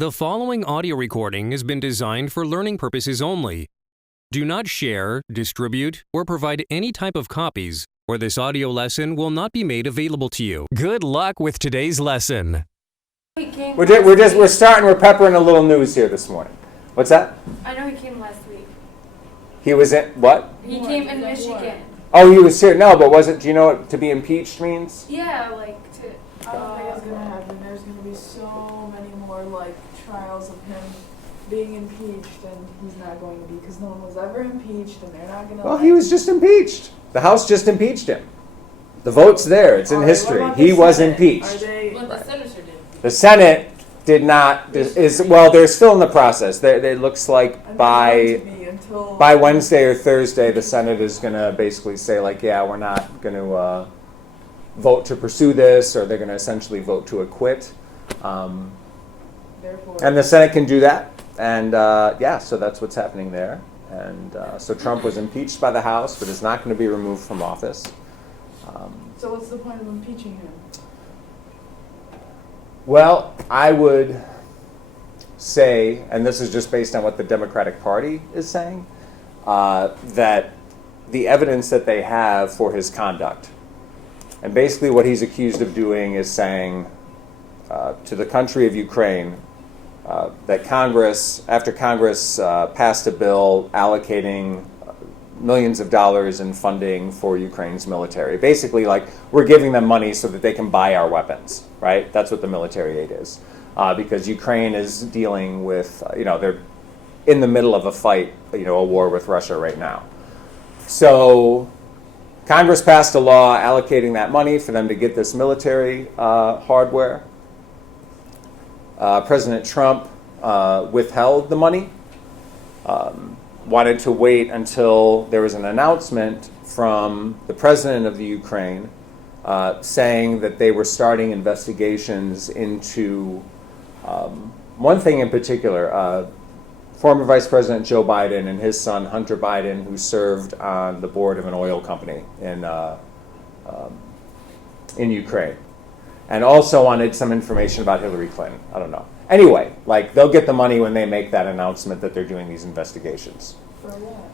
The following audio recording has been designed for learning purposes only. Do not share, distribute, or provide any type of copies, or this audio lesson will not be made available to you. Good luck with today's lesson. We're starting. We're peppering a little news here this morning. What's that? I know he came last week. He was in what? He came in Michigan. Oh, he was here. No, but wasn't? Do you know what to be impeached means? Yeah, like to. I don't think it's gonna happen. There's gonna be so many more trials of him being impeached, and he's not going to be because no one was ever impeached, and they're not gonna. Well, he was just impeached. The House just impeached him. The vote's there. It's in history. He was impeached. The senator did. The Senate did not. They're still in the process. It looks like by Wednesday or Thursday, the Senate is going to basically say, yeah, we're not going to vote to pursue this, or they're going to essentially vote to acquit. And the Senate can do that. And, so that's what's happening there. And so Trump was impeached by the House, but is not going to be removed from office. So what's the point of impeaching him? Well, I would say, and this is just based on what the Democratic Party is saying, that the evidence that they have for his conduct, and basically what he's accused of doing is saying to the country of Ukraine that after Congress passed a bill allocating millions of dollars in funding for Ukraine's military. Basically, we're giving them money so that they can buy our weapons, right? That's what the military aid is. Because Ukraine is dealing with, they're in the middle of a fight, a war with Russia right now. So Congress passed a law allocating that money for them to get this military hardware. President Trump withheld the money. Wanted to wait until there was an announcement from the president of the Ukraine saying that they were starting investigations into one thing in particular. Former Vice President Joe Biden and his son Hunter Biden, who served on the board of an oil company in Ukraine, and also wanted some information about Hillary Clinton. I don't know. Anyway, they'll get the money when they make that announcement that they're doing these investigations. For what?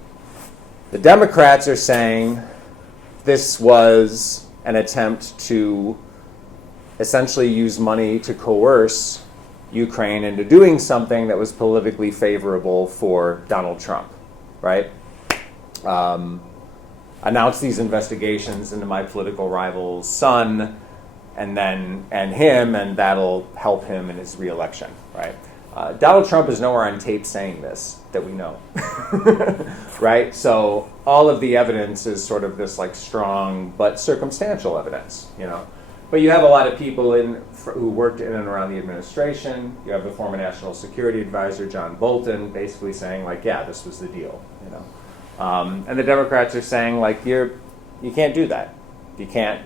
The Democrats are saying this was an attempt to essentially use money to coerce Ukraine into doing something that was politically favorable for Donald Trump, right? Announce these investigations into my political rival's son, and him, and that'll help him in his reelection, right? Donald Trump is nowhere on tape saying this that we know, right? So all of the evidence is sort of this strong but circumstantial evidence, But you have a lot of people who worked in and around the administration. You have the former National Security Advisor John Bolton basically saying yeah, this was the deal, And the Democrats are saying you can't do that. You can't.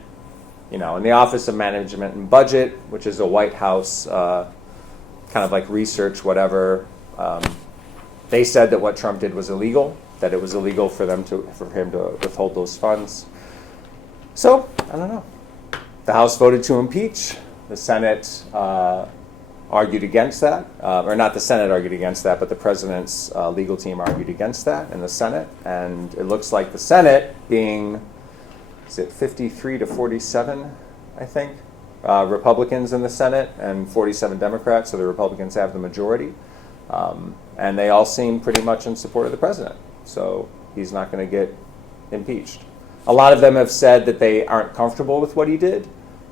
In the Office of Management and Budget, which is a White House kind of research, whatever, they said that what Trump did was illegal, that it was illegal for him to withhold those funds. So, I don't know. The House voted to impeach. The Senate argued against that. Or not the Senate argued against that, but the president's legal team argued against that in the Senate. And it looks like the Senate being... Is it 53 to 47, I think, Republicans in the Senate and 47 Democrats, so the Republicans have the majority. And they all seem pretty much in support of the president. So he's not going to get impeached. A lot of them have said that they aren't comfortable with what he did,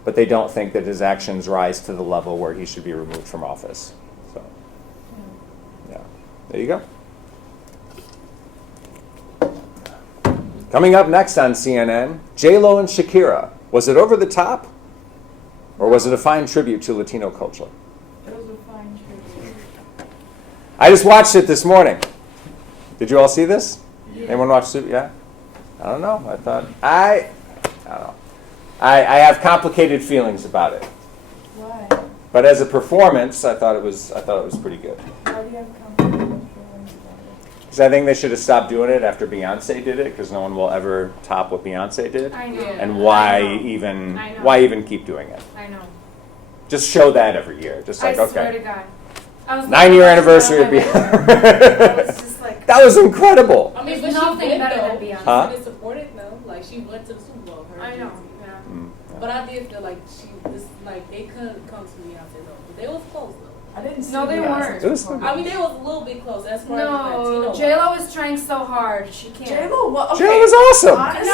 but they don't think that his actions rise to the level where he should be removed from office. So, yeah, there you go. Coming up next on CNN, J-Lo and Shakira. Was it over the top? Or was it a fine tribute to Latino culture? It was a fine tribute. I just watched it this morning. Did you all see this? Yeah. Anyone watch it? Yeah? I don't know. I don't know. I have complicated feelings about it. Why? But as a performance, I thought it was pretty good. Why do you have complicated feelings about it? Because I think they should have stopped doing it after Beyonce did it, because no one will ever top what Beyonce did. I know. And why even keep doing it? I know. Just show that every year. Just I okay. swear to God. I was 9-year like, anniversary of I was Beyonce. just like, That was incredible. I mean, There's but she nothing went, better though. than Beyonce. Huh? She supported them. Like, she went to the Super Bowl. Her I know. Jay-Z. Yeah. Mm, yeah. But I did feel like like they couldn't come to Beyonce though. But they was close though. I didn't see No, they Beyonce's weren't. It was- performance. I mean, they was a little bit close as far as No, Latino. J Lo is trying so hard. She can't. J-Lo, what? Okay. Jill was awesome. Honestly,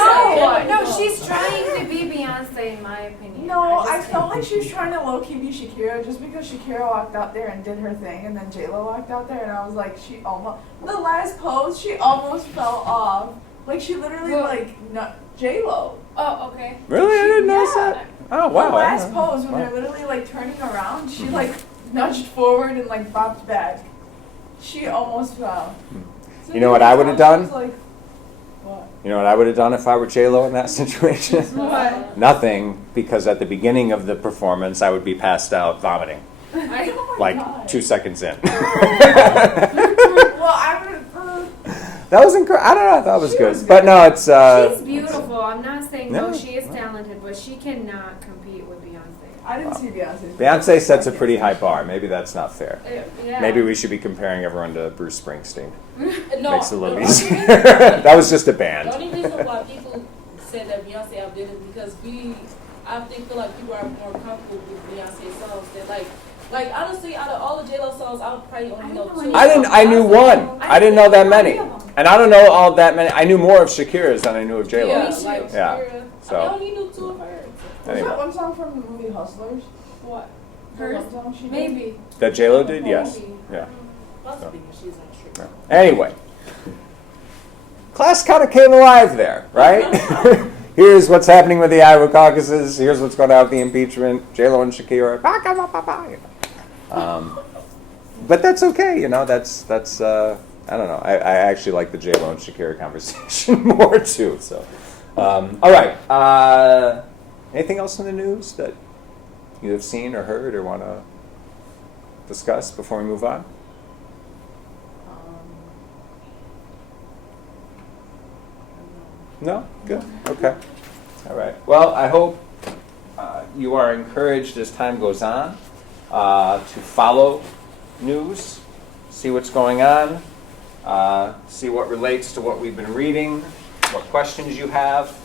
No, she's trying to be Beyonce in my opinion. No, I just felt think- like she was trying to low-key be Shakira just because Shakira walked out there and did her thing, and then J-Lo walked out there, and I was like, the last pose, she almost fell off. Like, she literally, Who? J-Lo. Oh, okay. Really? I didn't notice Yeah. that. Oh, wow. The I last didn't know. pose, when Wow. they're literally, like, turning around, she, like, nudged forward and, like, bopped back. She almost fell. So You know what I would've done? was like, what? You know what I would have done if I were J-Lo in that situation? What? Nothing, because at the beginning of the performance, I would be passed out vomiting, Oh my like God. 2 seconds in. Well, I would have. That was incredible. I don't know. I thought it was She good. was But good. no, it's. She's beautiful. I'm not saying no, No, she is no. talented, but she cannot compete with Beyonce. I didn't see Beyonce's. Beyonce sets a pretty high bar. Maybe that's not fair. Yeah. Maybe we should be comparing everyone to Bruce Springsteen. No, Makes it a little the easier. only reason- That was just a The band. only reason why people said that Beyonce outdid it because I feel like people are more comfortable with Beyonce songs than like honestly, out of all the J-Lo songs, I would probably only know two. I knew one. I didn't know that many. And I don't know all that many. I knew more of Shakira's than I knew of J-Lo. Yeah, Me too. like Yeah, Shakira. so. I only knew two of hers. Was Anyway. that one song from the movie Hustlers? What? The Hers? one song she did? Maybe. That J-Lo did? Yes. Maybe. Yeah. Possibly because she's on street. Yeah. Anyway. Class kind of came alive there, right? Here's what's happening with the Iowa caucuses. Here's what's going on with the impeachment. J-Lo and Shakira. But that's okay, you know. That's I don't know. I actually like the J-Lo and Shakira conversation more too. So, all right. Anything else in the news that you have seen or heard or want to discuss before we move on? No? Good. Okay. All right. Well, I hope you are encouraged as time goes on to follow news, see what's going on, see what relates to what we've been reading, what questions you have.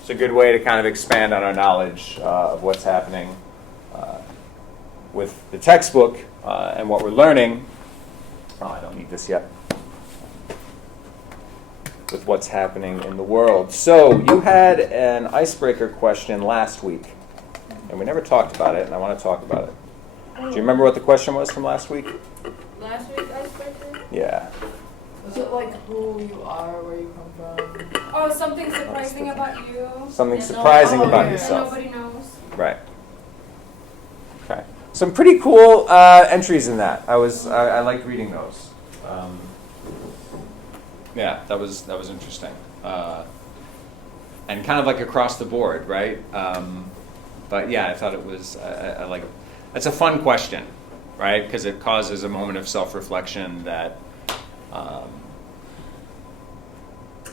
It's a good way to kind of expand on our knowledge of what's happening with the textbook and what we're learning. Oh, I don't need this yet. With what's happening in the world. So you had an icebreaker question last week, and we never talked about it, and I want to talk about it. Do you remember what the question was from last week? Last week's icebreaker? Yeah. Was it like who you are, where you come from? Oh, something surprising about you. Something Yeah, surprising no- about oh, yeah. That yourself. nobody knows. Right. Okay. Some pretty cool entries in that. I liked reading those. Yeah, that was interesting, and kind of like across the board, right? But yeah, I thought it was I like. It's a fun question, right? Because it causes a moment of self-reflection that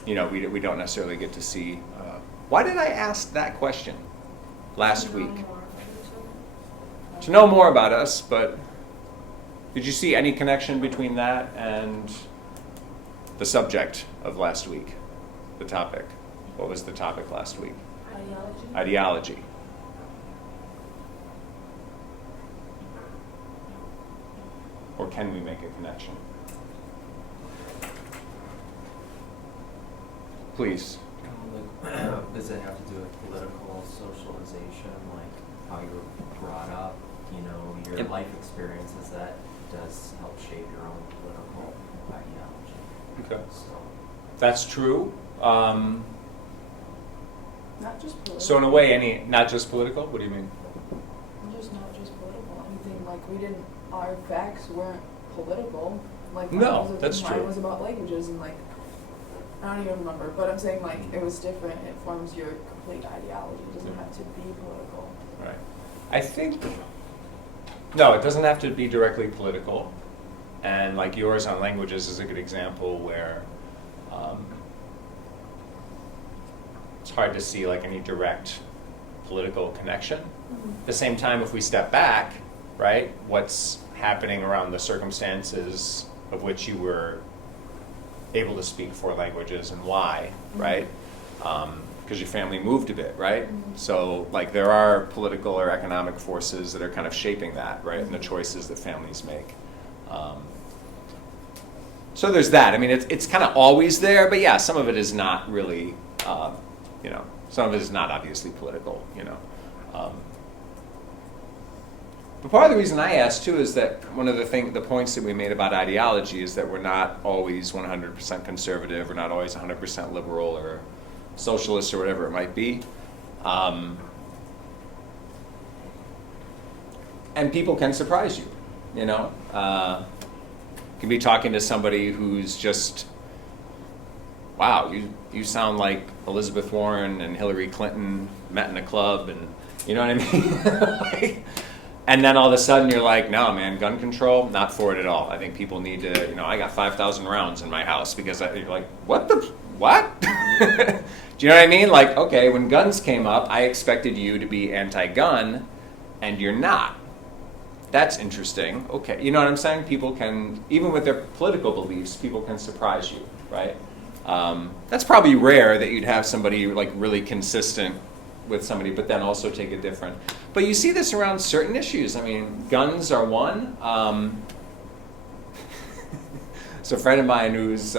we don't necessarily get to see. Why did I ask that question last week? To know more about us, but did you see any connection between that and the subject of last week, the topic? What was the topic last week? Ideology. Ideology. Or can we make a connection? Please. Does it have to do with political socialization, like how you were brought up, your Yep. life experiences that does help shape your own political ideology? Okay. So, That's true. Not just political. So in a way, not just political? What do you mean? Just not just political. Anything like our facts weren't political. Like No, mine was, that's mine true. was about languages and like I don't even remember, but I'm saying like it was different. It forms your complete ideology. It doesn't have to be political. Right. I think, no, it doesn't have to be directly political. And like yours on languages is a good example where it's hard to see like any direct political connection. At the same time, if we step back, right? What's happening around the circumstances of which you were able to speak 4 languages and why, right? Because your family moved a bit, right? So like there are political or economic forces that are kind of shaping that, right? And the choices that families make. So there's that. I mean, it's kind of always there, but yeah, some of it is not really, some of it is not obviously political, But part of the reason I asked too is that one of the points that we made about ideology is that we're not always 100% conservative, we're not always 100% liberal or socialist or whatever it might be. And people can surprise you, You can be talking to somebody who's just, wow, you sound like Elizabeth Warren and Hillary Clinton met in a club, and you know what I mean? And then all of a sudden you're like, no, man, gun control, not for it at all. I think people need to, I got 5,000 rounds in my house because you're like, what? Do you know what I mean? Like, okay, when guns came up, I expected you to be anti-gun, and you're not. That's interesting. Okay, you know what I'm saying? People can, even with their political beliefs, people can surprise you, right? That's probably rare that you'd have somebody like really consistent with somebody, but then also take a different. But you see this around certain issues. I mean, guns are one. So a friend of mine who's,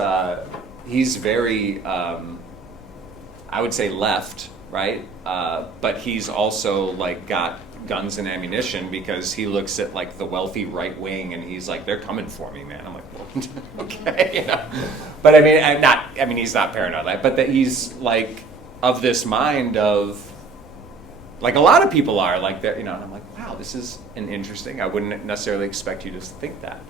he's very, I would say left, right? But he's also like got guns and ammunition because he looks at like the wealthy right wing and he's like, they're coming for me, man. I'm like, well, okay, But I mean, he's not paranoid, but that he's like of this mind of, like a lot of people are like that, and I'm like, wow, this is an interesting. I wouldn't necessarily expect you to think that.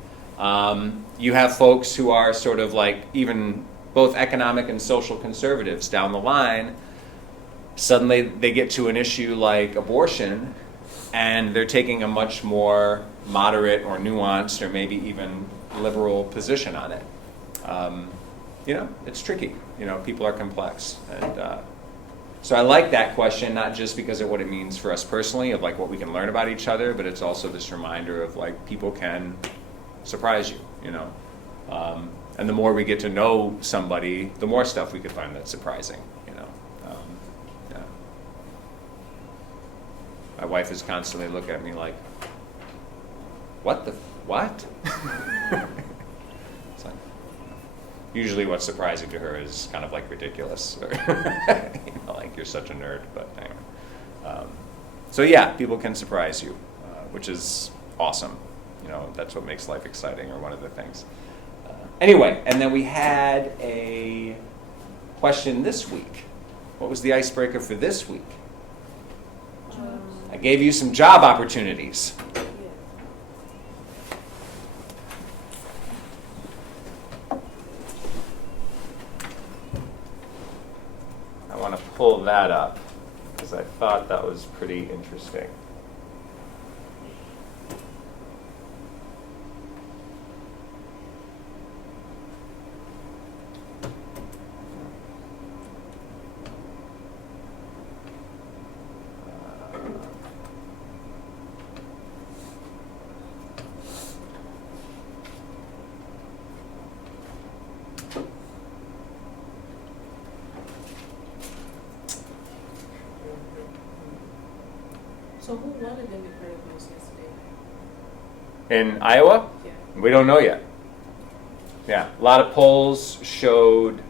You have folks who are sort of like even both economic and social conservatives down the line. Suddenly they get to an issue like abortion, and they're taking a much more moderate or nuanced or maybe even liberal position on it. It's tricky. People are complex. And so I like that question, not just because of what it means for us personally, of like what we can learn about each other, but it's also this reminder of like people can surprise you, and the more we get to know somebody, the more stuff we could find that's surprising, yeah. My wife is constantly looking at me like, what? It's like, usually what's surprising to her is kind of like ridiculous, or like you're such a nerd, but anyway. So yeah, people can surprise you, which is awesome. That's what makes life exciting, or one of the things. Anyway, and then we had a question this week. What was the icebreaker for this week? I gave you some job opportunities. I want to pull that up because I thought that was pretty interesting. So who won the Democratic votes yesterday? In Iowa? Yeah. We don't know yet. Yeah, a lot of polls showed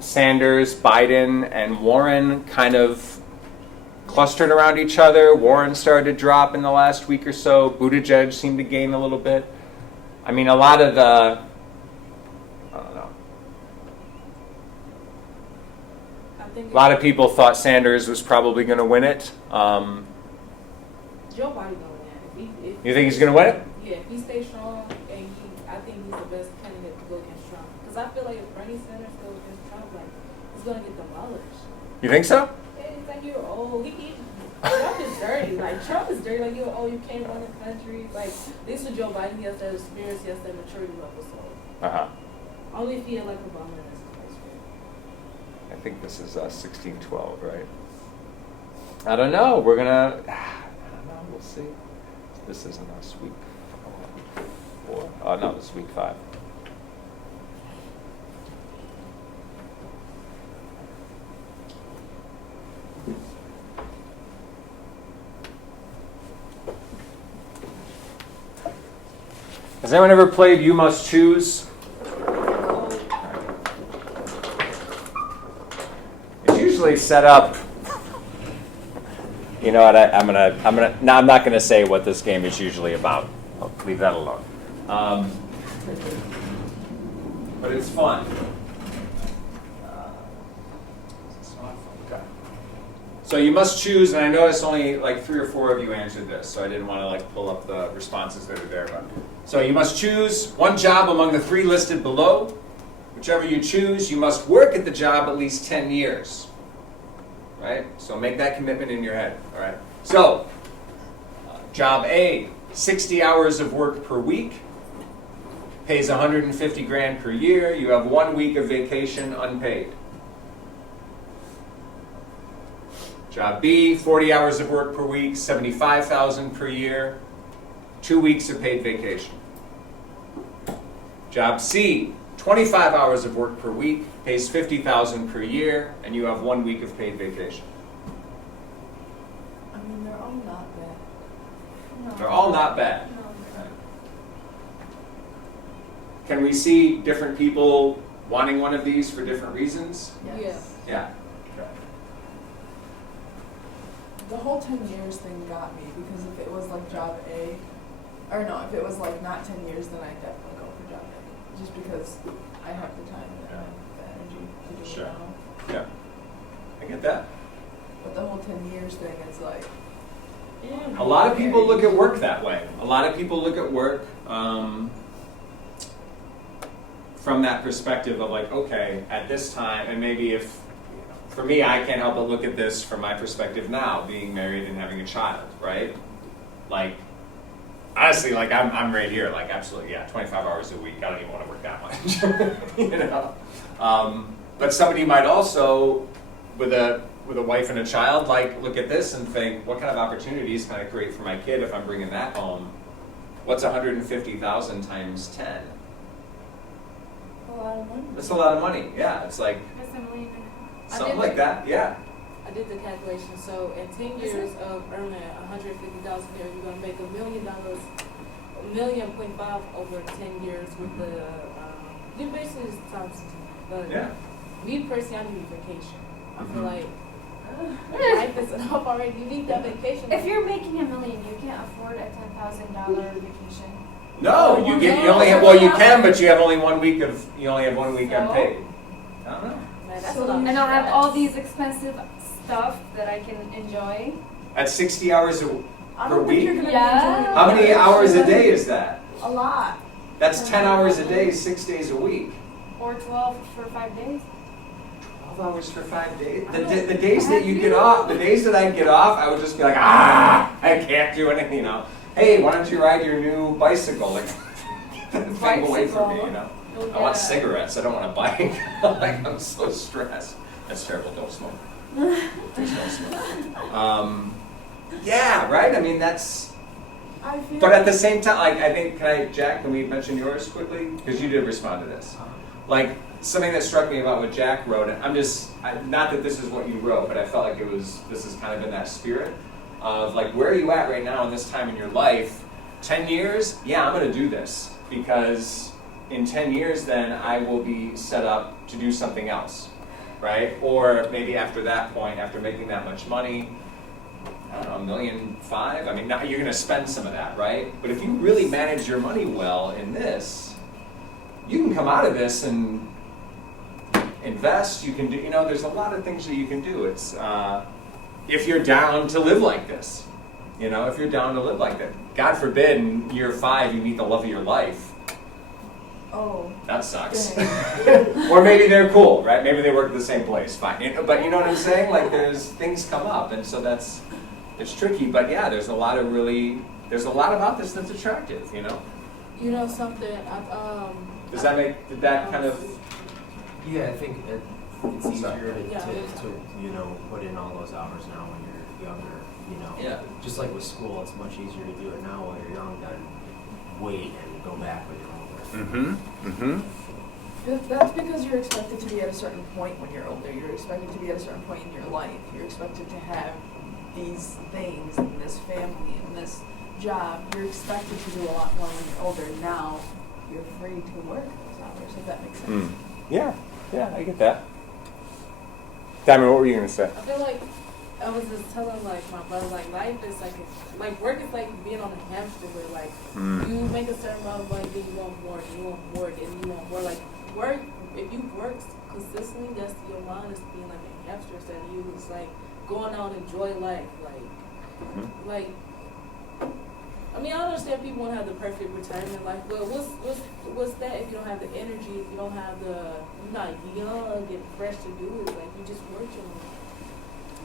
Sanders, Biden, and Warren kind of clustered around each other. Warren started to drop in the last week or so. Buttigieg seemed to gain a little bit. I mean, a lot of the, I don't know. A lot of people thought Sanders was probably going to win it. Joe Biden gonna win. You think he's going to win it? Yeah, if he stays strong, and I think he's the best candidate to go against Trump. Because I feel like if Bernie Sanders goes against Trump, like he's gonna get demolished. You think so? Yeah, he's like, you're old. Trump is dirty. Like Trump is dirty. Like you're old. You can't run the country. Like this is Joe Biden. He has that experience. He has that maturity level. So only if he had like Obama as a vice president. I think this is 1612, right? I don't know. We'll see. This isn't us, week 4. Oh, no, this is week 5. Has anyone ever played You Must Choose? It's usually set up. You know what? I'm not gonna say what this game is usually about. I'll leave that alone. But it's fun. Okay. So you must choose, and I noticed only like 3 or 4 of you answered this, so I didn't want to like pull up the responses that are there. But so you must choose one job among the 3 listed below. Whichever you choose, you must work at the job at least 10 years. Right? So make that commitment in your head. All right. So, job A, 60 hours of work per week, pays 150 grand per year. You have 1 week of vacation unpaid. Job B, 40 hours of work per week, 75,000 per year, 2 weeks of paid vacation. Job C, 25 hours of work per week, pays 50,000 per year, and you have 1 week of paid vacation. I mean, they're all not bad. No. They're all not bad. No. Can we see different people wanting one of these for different reasons? Yes. Yeah. Okay. The whole 10 years thing got me because if it was like job A, or no, if it was like not 10 years, then I'd definitely go for job A. Just because I have the time and I have the energy to do Sure. it now. Yeah. I get that. But the whole 10 years thing is like, A lot of people look at work that way. A lot of people look at work from that perspective of like, okay, at this time, and maybe if, for me, I can't help but look at this from my perspective now, being married and having a child, right? Like, honestly, like I'm right here, like absolutely, yeah, 25 hours a week. I don't even want to work that much, you know. But somebody might also, with a wife and a child, like look at this and think, what kind of opportunities can I create for my kid if I'm bringing that home? What's 150,000 times 10? a lot of money. That's a lot of money. Yeah, it's like That's a million. something like that. Yeah. I did the calculation. So in 10 years of earning 150,000 a year, you're gonna make $1 million, $1.5 million over 10 years with the. You basically just times 2. But Yeah. me personally, I need vacation. I feel Mhm. like life is enough already. You need that vacation. If you're making $1 million, you can't afford a $10,000 vacation. No, you only have, well, you can, but you have only 1 week you only have 1 week So? unpaid. I don't know. Man, that's So a lot. And I'll have all these expensive stuff that I can enjoy. At 60 hours I per don't think week? you're gonna Yeah. enjoy it. How many hours a day is that? A lot. That's 10 hours a day, 6 days a week. Or 12 for 5 days. 12 hours for 5 days. The days that you get off, the days that I get off, I would just be like, I can't do anything, you know. Hey, why don't you ride your new bicycle? Like, get that thing away from me, you know. You'll I want get- cigarettes. I don't want a bike. Like, I'm so stressed. That's terrible. Don't smoke. Please don't smoke. Yeah, right? I mean, that's... I feel But at the same time, like, I think, Jack, can we mention yours quickly? Because you did respond to this. Like, something that struck me about what Jack wrote, and not that this is what you wrote, but I felt like this is kind of in that spirit of, like, where are you at right now in this time in your life? 10 years? Yeah, I'm going to do this. Because in 10 years, then, I will be set up to do something else, right? Or maybe after that point, after making that much money, I don't know, $1.5 million? I mean, now you're going to spend some of that, right? But if you really manage your money well in this, you can come out of this and invest. You can do, there's a lot of things that you can do. It's if you're down to live like this, if you're down to live like that. God forbid in year 5 you meet the love of your life. Oh. That sucks. Dang. Or maybe they're cool, right? Maybe they work at the same place, fine. But you know what I'm saying? Like there's things come up, and so it's tricky. But yeah, there's a lot about this that's attractive, You know something? Did that kind of? Yeah, I think it's easier Sorry. to put in all those hours now when you're younger. you know? Yeah. Just like with school, it's much easier to do it now while you're young than wait and go back when you're older. That's because you're expected to be at a certain point when you're older. You're expected to be at a certain point in your life. You're expected to have these things and this family and this job. You're expected to do a lot more when you're older. Now, you're free to work those hours, if that makes sense. Yeah, I get that. Diamond, what were you going to say? I feel like I was just telling like my brother, like life is like work is like being on a hamster where like you make a certain amount of money, then you want more, and you want more, and you want more. Like work, if you work consistently, that's your mind is being like a hamster instead of you. It's like going out and enjoy life, like. I mean, I understand people want to have the perfect retirement life, but what's that if you don't have the energy, if you don't have you're not young and fresh to do it, like you just working.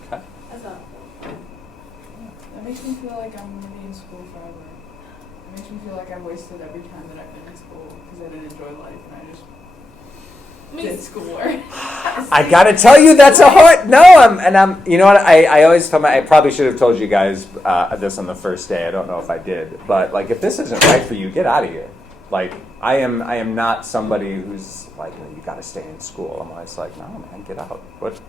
Okay. That's all. That makes me feel like I'm going to be in school forever. It makes me feel like I wasted every time that I've been in school because I didn't enjoy life and I just did schoolwork. I gotta tell you, that's a hard. No, I'm. You know what? I always tell I probably should have told you guys this on the first day. I don't know if I did, but like, if this isn't right for you, get out of here. Like, I am not somebody who's like, you got to stay in school. I'm always like, no, man, get out. What?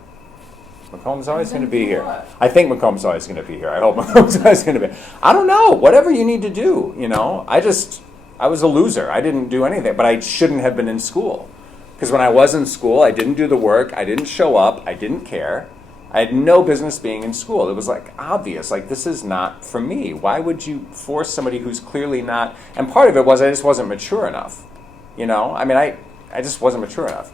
Macomb's always going to be here. I think Macomb's always going to be here. I hope Macomb's always going to be. I don't know. Whatever you need to do. You know, I was a loser. I didn't do anything, but I shouldn't have been in school. Because when I was in school, I didn't do the work, I didn't show up, I didn't care. I had no business being in school. It was like obvious, like this is not for me. Why would you force somebody who's clearly not? And part of it was I just wasn't mature enough. You know, I mean, I just wasn't mature enough.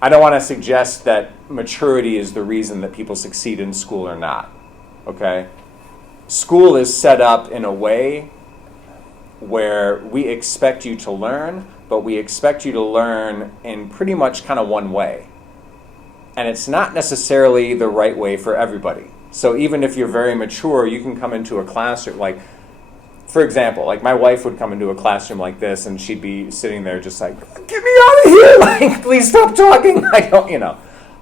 I don't want to suggest that maturity is the reason that people succeed in school or not. Okay? School is set up in a way where we expect you to learn, but we expect you to learn in pretty much kind of one way. And it's not necessarily the right way for everybody. So even if you're very mature, you can come into a classroom, like, for example, like my wife would come into a classroom like this and she'd be sitting there just like, get me out of here, like, please stop talking. I don't, you know,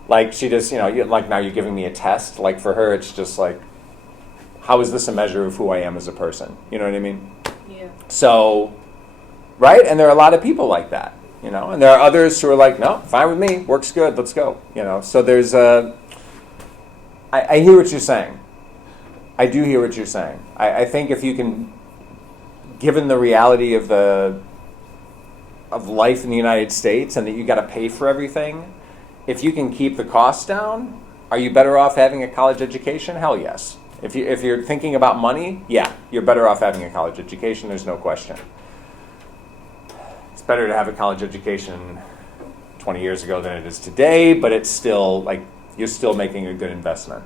like she just, you know, like now you're giving me a test. Like for her, it's just like, how is this a measure of who I am as a person? You know what I mean? Yeah. So, right? And there are a lot of people like that, you know, and there are others who are like, no, fine with me, works good, let's go, you know. So there's I hear what you're saying. I do hear what you're saying. I think if you can, given the reality of life in the United States and that you got to pay for everything, if you can keep the costs down, are you better off having a college education? Hell yes. If you're thinking about money, yeah, you're better off having a college education, there's no question. It's better to have a college education 20 years ago than it is today, but it's still, like, you're still making a good investment.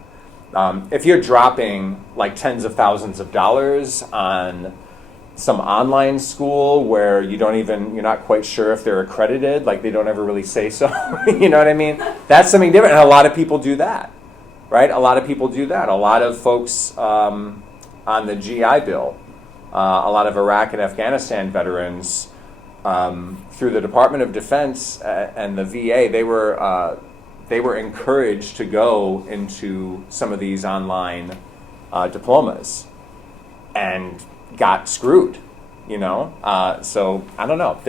If you're dropping, like, tens of thousands of dollars on some online school where you're not quite sure if they're accredited, like they don't ever really say so, you know what I mean? That's something different, and a lot of people do that. Right? A lot of people do that. A lot of folks on the GI Bill, a lot of Iraq and Afghanistan veterans, through the Department of Defense and the VA, they were encouraged to go into some of these online diplomas and got screwed, you know? So, I don't know.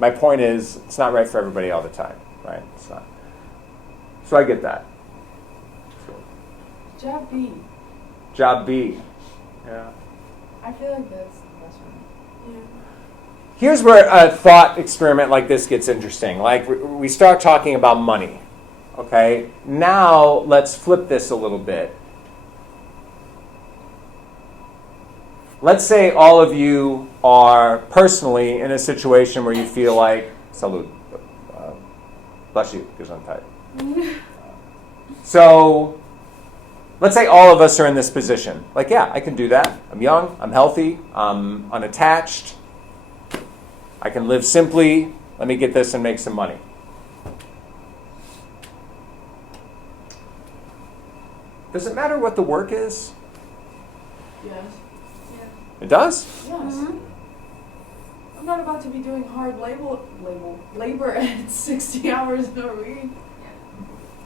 My point is, it's not right for everybody all the time, right? It's not. So I get that. Job B. Job B. Yeah. I feel like that's the best one. Yeah. Here's where a thought experiment like this gets interesting. Like, we start talking about money. Okay? Now, let's flip this a little bit. Let's say all of you are personally in a situation where you feel like, salud, bless you, Gesundheit. So, let's say all of us are in this position. Like, yeah, I can do that. I'm young, I'm healthy, I'm unattached. I can live simply. Let me get this and make some money. Does it matter what the work is? Yes. It does? Yes. Mm-hmm. I'm not about to be doing hard labor at 60 hours a week.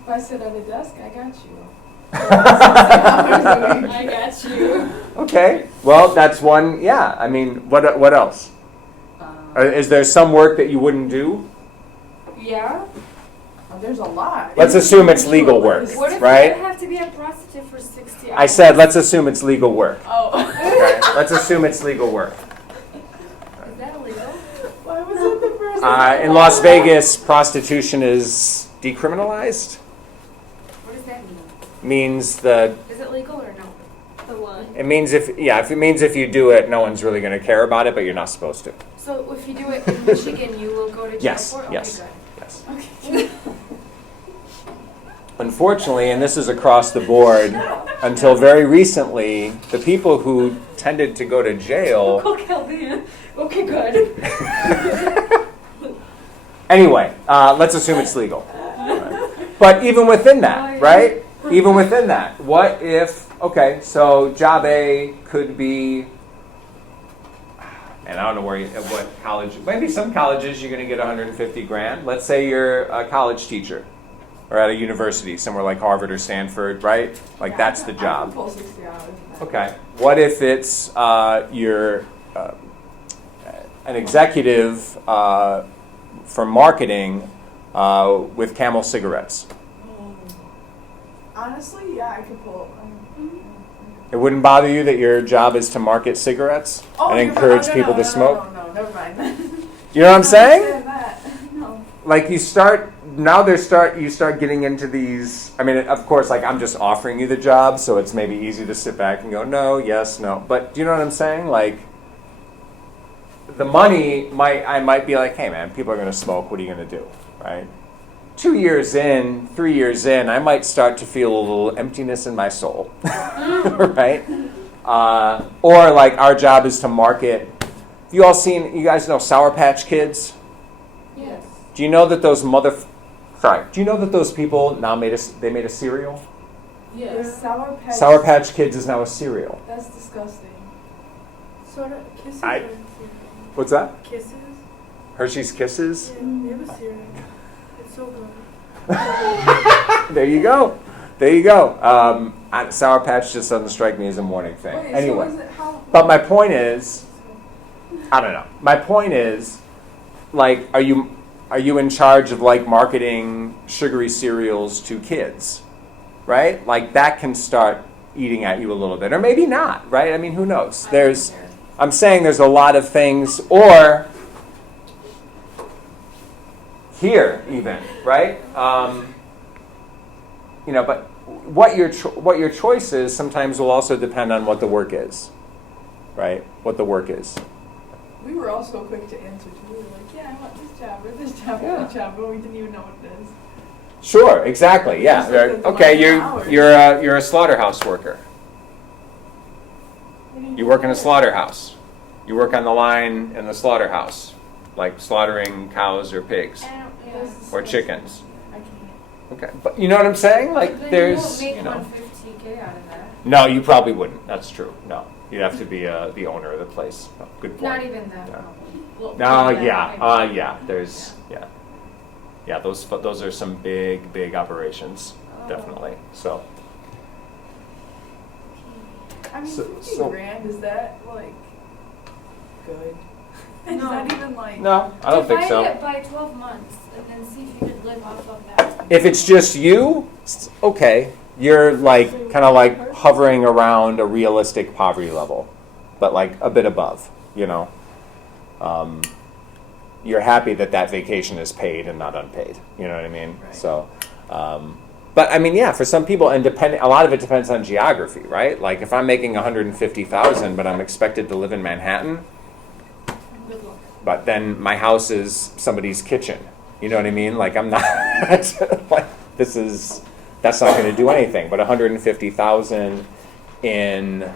If I sit at a desk, I got you. 60 hours a week. I got you. Okay. Well, that's one. Yeah. I mean, what else? Is there some work that you wouldn't do? Yeah. Oh, there's a lot. Let's assume it's legal work, What if right? I have to be a prostitute for 60 hours? I said let's assume it's legal work. Oh. Okay? Let's assume it's legal work. Is that illegal? Why was it the first In Las Vegas, prostitution is decriminalized. What does that mean? Means the Is it legal or no? The one. it means if you do it, no one's really going to care about it, but you're not supposed to. So if you do it in Michigan, you will go to jail Yes, for it? yes. Okay, Yes. good. Unfortunately, and this is across the board, until very recently, the people who tended to go to jail. Okay, okay, good. Anyway, let's assume it's legal. But even within that, right? Even within that, what if, okay, so job A could be, and I don't know what college, maybe some colleges you're going to get 150 grand. Let's say you're a college teacher or at a university, somewhere like Harvard or Stanford, right? Like Yeah, that's I the can job. pull 60 hours. Okay. What if it's you're an executive for marketing with Camel cigarettes? Honestly, yeah, I could pull. It wouldn't bother you that your job is to market cigarettes and encourage people to smoke? No, never mind. You know what I'm saying? That. No. Like you start getting into these. I mean, of course, like I'm just offering you the job, so it's maybe easy to sit back and go, no, yes, no. But do you know what I'm saying? Like the money I might be like, hey man, people are going to smoke. What are you going to do, right? 2 years in, 3 years in, I might start to feel a little emptiness in my soul, right? Or like our job is to market. You guys know Sour Patch Kids? Yes. Do you know that those do you know that those people now made a cereal? Yes. Sour Patch. Sour Patch Kids is now a cereal. That's disgusting. Sort of kisses I- or What's that? kisses? Hershey's Kisses? Yeah, they have a cereal. It's so good. There you go. There you go. Sour Patch just doesn't strike me as a morning thing. Wait, Anyway. so is it how? But my point is, I don't know. My point is, like, are you in charge of like marketing sugary cereals to kids, right? Like that can start eating at you a little bit, or maybe not, right? I mean, who knows? I'm saying there's a lot of things, or here even, right? But what your choice is sometimes will also depend on what the work is, right? What the work is. We were all so quick to answer too. We were like, yeah, I want this job or this job or Yeah. that job, but we didn't even know what it is. Sure, exactly. Yeah. Just look at the Okay, hours. you're a slaughterhouse worker. You work in a slaughterhouse. You work on the line in the slaughterhouse, like slaughtering cows or pigs I don't, yeah. This is or disgusting. chickens. I can't. Okay, but you know what I'm saying? Like Then there's, you won't make 150K out of that. No, you probably wouldn't. That's true. No, you'd have to be the owner of the place. Oh, good point. Not even that. Yeah. Well, No, yeah, yeah. There's, yeah. Those are some big operations, definitely. So. I mean, So- 50 so- grand, is that like good? Is No. that even like? No, I don't think Divide so. it by 12 months and then see if you could live off of that. If it's just you, okay, you're like kind of like hovering around a realistic poverty level, but like a bit above, you know. You're happy that vacation is paid and not unpaid. You know what I mean? Right. So, but I mean, yeah, for some people, and a lot of it depends on geography, right? Like if I'm making 150,000, but I'm expected to live in Manhattan, Good luck. but then my house is somebody's kitchen. You know what I mean? Like I'm not like that's not going to do anything. But 150,000 in,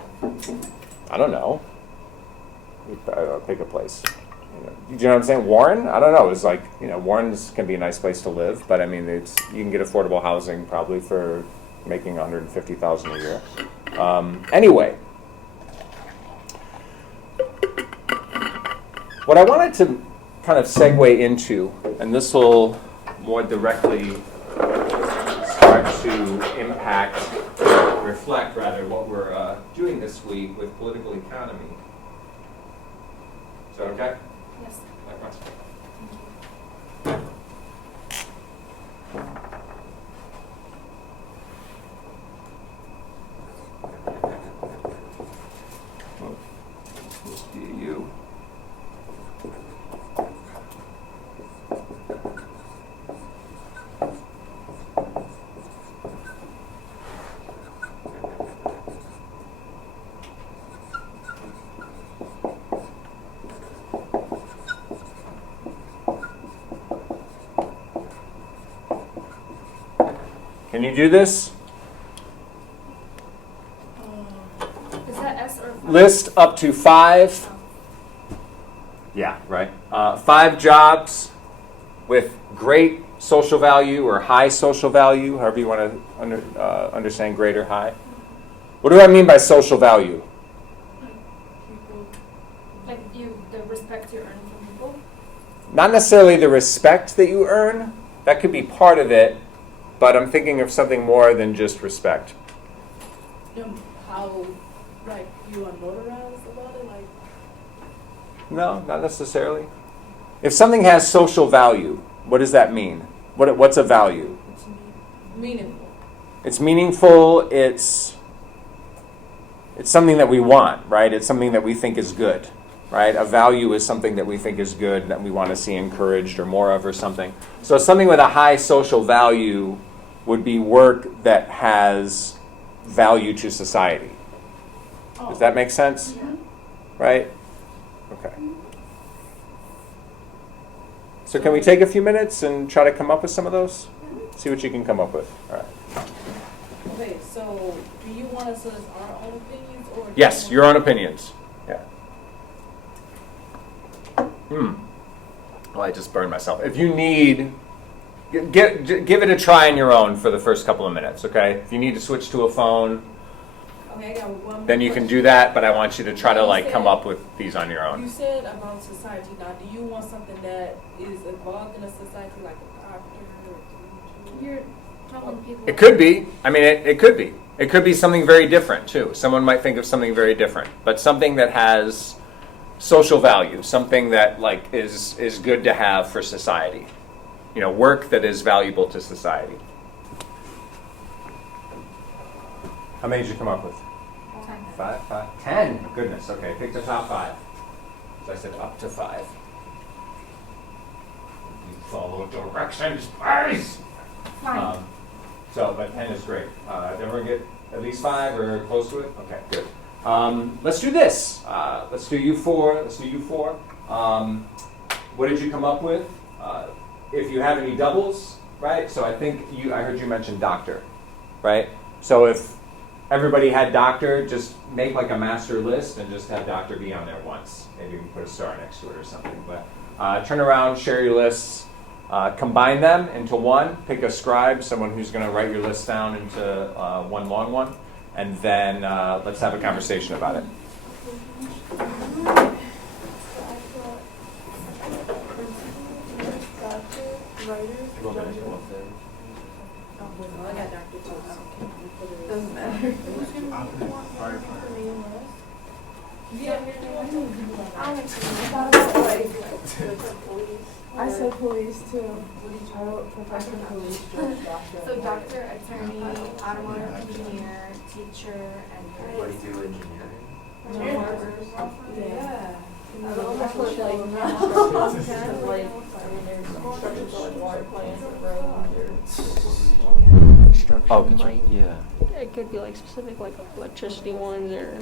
I don't know, pick a place. Do you know what I'm saying? Warren? I don't know. It's like, Warren's can be a nice place to live, but I mean, you can get affordable housing probably for making 150,000 a year. Anyway, what I wanted to kind of segue into, and this will more directly to impact, reflect rather, what we're doing this week with political economy. Is that okay? Yes. Likewise. Oh, it's supposed to be a U. Can you do this? Is that S or five? List up to 5. Yeah, right. 5 jobs with great social value or high social value, however you want to understand great or high. What do I mean by social value? Like the respect you earn from people? Not necessarily the respect that you earn. That could be part of it, but I'm thinking of something more than just respect. How, like, you are notarized about it? Like, No, not necessarily. If something has social value, what does that mean? What's a value? it's meaningful. It's meaningful, it's something that we want, right? It's something that we think is good, right? A value is something that we think is good, that we want to see encouraged or more of or something. So something with a high social value would be work that has value to society. Does that make sense? Yeah. Right? Okay. So can we take a few minutes and try to come up with some of those? See what you can come up with. All right. Okay, so do you want us to list our own opinions or? do Yes, you your want- own opinions. Yeah. Well, I just burned myself. If you need, give it a try on your own for the first couple of minutes, okay? If you need to switch to a phone, Okay, I got one more then you can question. do that, but I want you to try to You like come said- up with these on your You own. said about society. Now, do you want something that is involved in a society, like a doctor or a teacher? You're telling people. It could be. I mean, it could be. It could be something very different, too. Someone might think of something very different, but something that has social value, something that like is good to have for society. You know, work that is valuable to society. How many did you come up with? 5? 10. Goodness. Okay, pick the top 5. So I said up to 5. You follow directions, please. Fine. But 10 is great. Did everyone get at least 5 or close to it? Okay, good. Let's do this. Let's do you 4. Let's do you 4. What did you come up with? If you have any doubles, right? So I think I heard you mention doctor, right? So if everybody had doctor, just make like a master list and just have doctor be on there once. Maybe you can put a star next to it or something. But turn around, share your lists. Combine them into one. Pick a scribe, someone who's going to write your list down into one long one, and then let's have a conversation about it. I got doctor too. So Doesn't matter. yeah, I said police too. I wrote professional police, judge, doctor. So doctor, attorney, automotive engineer, teacher, and What do you do engineering? Yeah. I put like construction, like construction, so like water plants or roads or. Construction, yeah. It could be like specific, like electricity ones or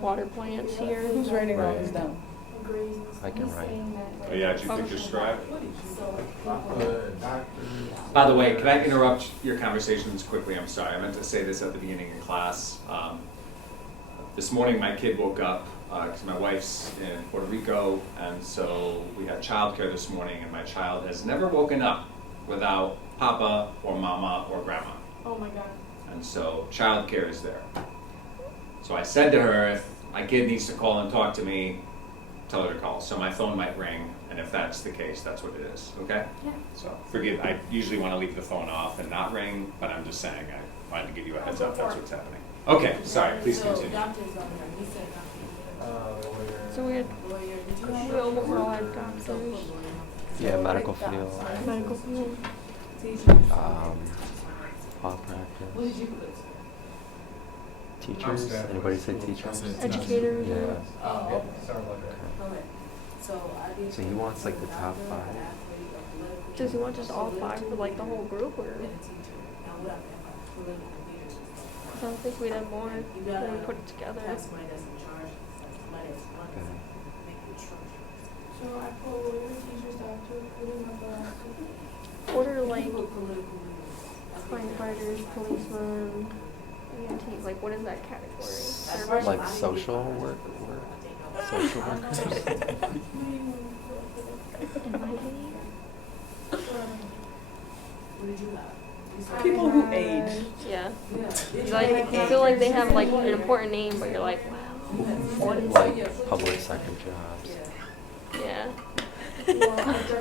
water plants here. Who's writing all this down? I can write. Oh, yeah, did you pick your scribe? By the way, can I interrupt your conversations quickly? I'm sorry. I meant to say this at the beginning of class. This morning, my kid woke up because my wife's in Puerto Rico, and so we had childcare this morning, and my child has never woken up without Papa or Mama or Grandma. Oh my God. And so childcare is there. So I said to her, if my kid needs to call and talk to me, tell her to call. So my phone might ring, and if that's the case, that's what it is, okay? Yeah. So forgive, I usually want to leave the phone off and not ring, but I'm just saying, I wanted to give you a heads up, that's what's happening. Okay, sorry, please So continue. doctors on there, he said doctor. So we had, Lawyer, did you we almost all had So doctors, put lawyer. Yeah, medical field, medical field. law What practice, did you put? teachers. Anybody say teachers? Educators. Yeah. Oh, okay. Okay. So I did. So he wants like the top 5. Does he want just all 5 for like the whole group, or? Cause I don't think we'd have more when we put it together. That's my desk in charge. My desk. Okay. So I put lawyer, teachers, doctor, what do you want the last one? What are like Political firefighters, policemen, EMTs? Like what is that category? Like social work, social workers. What did you have? People who aid. Yeah. Yeah. Like I feel like they have like an important name, but you're like, wow. What is Like public sector jobs. Yeah.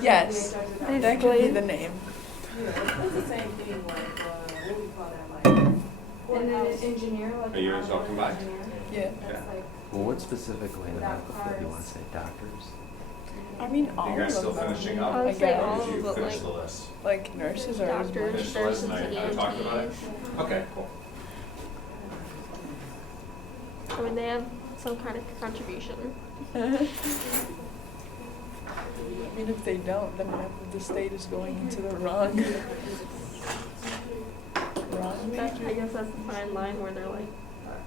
Yes, that could be the name. Yeah, it's the same thing like, what do we call that, like? And then an engineer, like. Are you talking about? Yeah. That's like, Well, what specifically in the medical field do you want to say? Doctors? I mean, all Are you of guys still them. finishing I up? would say guess. all, Did you but finish like the list? Like nurses or doctors, Finish the nurses, list and and I talked about it? EMTs. Okay, cool. I mean, they have some kind of contribution. I mean, if they don't, then the state is going into the wrong. wrong That, major. I guess that's the fine line where they're like,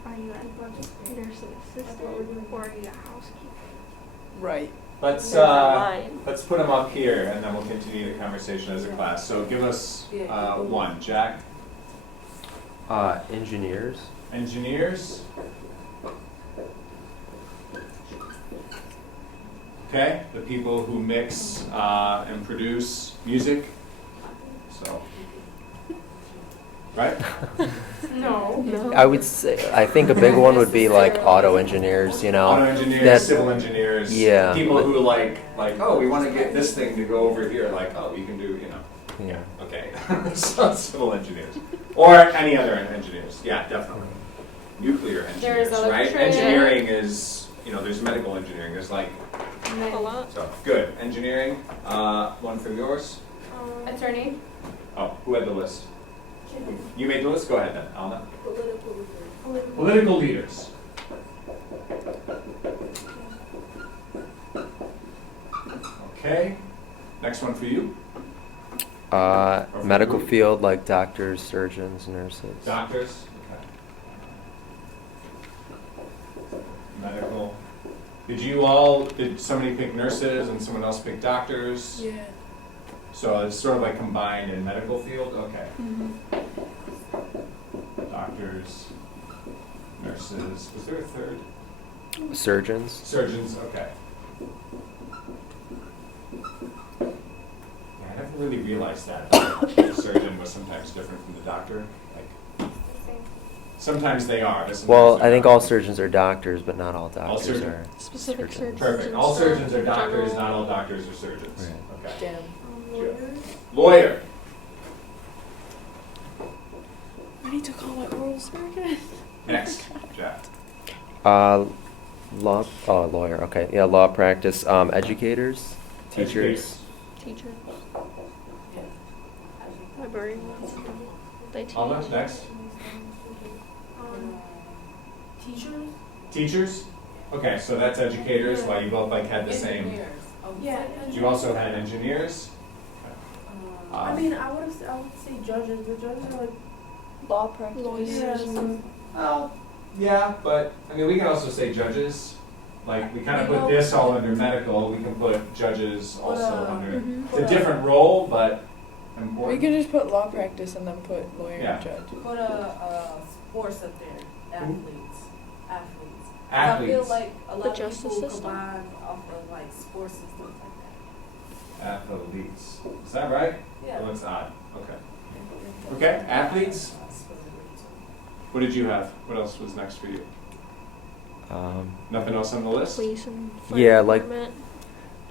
are you a nursing assistant or are you a housekeeper? Right. Let's There's a line. let's put them up here, and then we'll continue the conversation as a class. So give us one, Jack. Engineers. Engineers. Okay, the people who mix and produce music. So, right? no. I would say, I think a big one would be like auto engineers, you know. Auto engineers, that- civil engineers. Yeah. People who like, oh, we want to get this thing to go over here. Like, oh, you can do, Yeah. Okay, so civil engineers. Or any other engineers. Yeah, definitely. Nuclear engineers, right? electrician. Engineering is, there's medical engineering. There's like, A lot. so, good. Engineering, one from yours. Attorney. Oh, who had the list? You made the list? Go ahead then, Alma. Political. Political leaders. Okay, next one for you. Medical field, like doctors, surgeons, nurses. Doctors. Okay. Medical. Did somebody pick nurses and someone else pick doctors? Yeah. So it's sort of like combined in medical field? Okay. Doctors, nurses. Was there a third? Surgeons. Surgeons, okay. Yeah, I never really realized that. The surgeon was sometimes different from the doctor. Like, sometimes they are. but sometimes Well, they're I think not. all surgeons are doctors, but not all doctors surgeons. are. Specific surgeons. Perfect. and All stuff, surgeons are doctors, general. not all doctors are surgeons. Right. Okay. Damn. Lawyer. I need to call my oral surgeon. Next, Jack. Lawyer. Okay, yeah, law practice. Educators, teachers. Teachers. Librarians. They teach. Alma, next. Teachers? Teachers. Okay, so that's educators. Why you both had the same. Engineers. Yeah. You also had engineers. I mean, I would say judges, but judges are like Law practice. Lawyers. and- Well, yeah, but we can also say judges. Like we kind of put this all under medical. We can put judges also under. It's a different role, but We important. could just put law practice and then put lawyer Yeah. and judge. Put sports up there. Athletes. Athletes. I Athletes. feel like a lot The of justice people system? combine off of like sports and stuff like Athletes. Is that right? that. Yeah. Well, it's odd. Okay. Okay. Athletes. What did you have? What else was next for you? Nothing else on the list? Police and fire Yeah, like- department.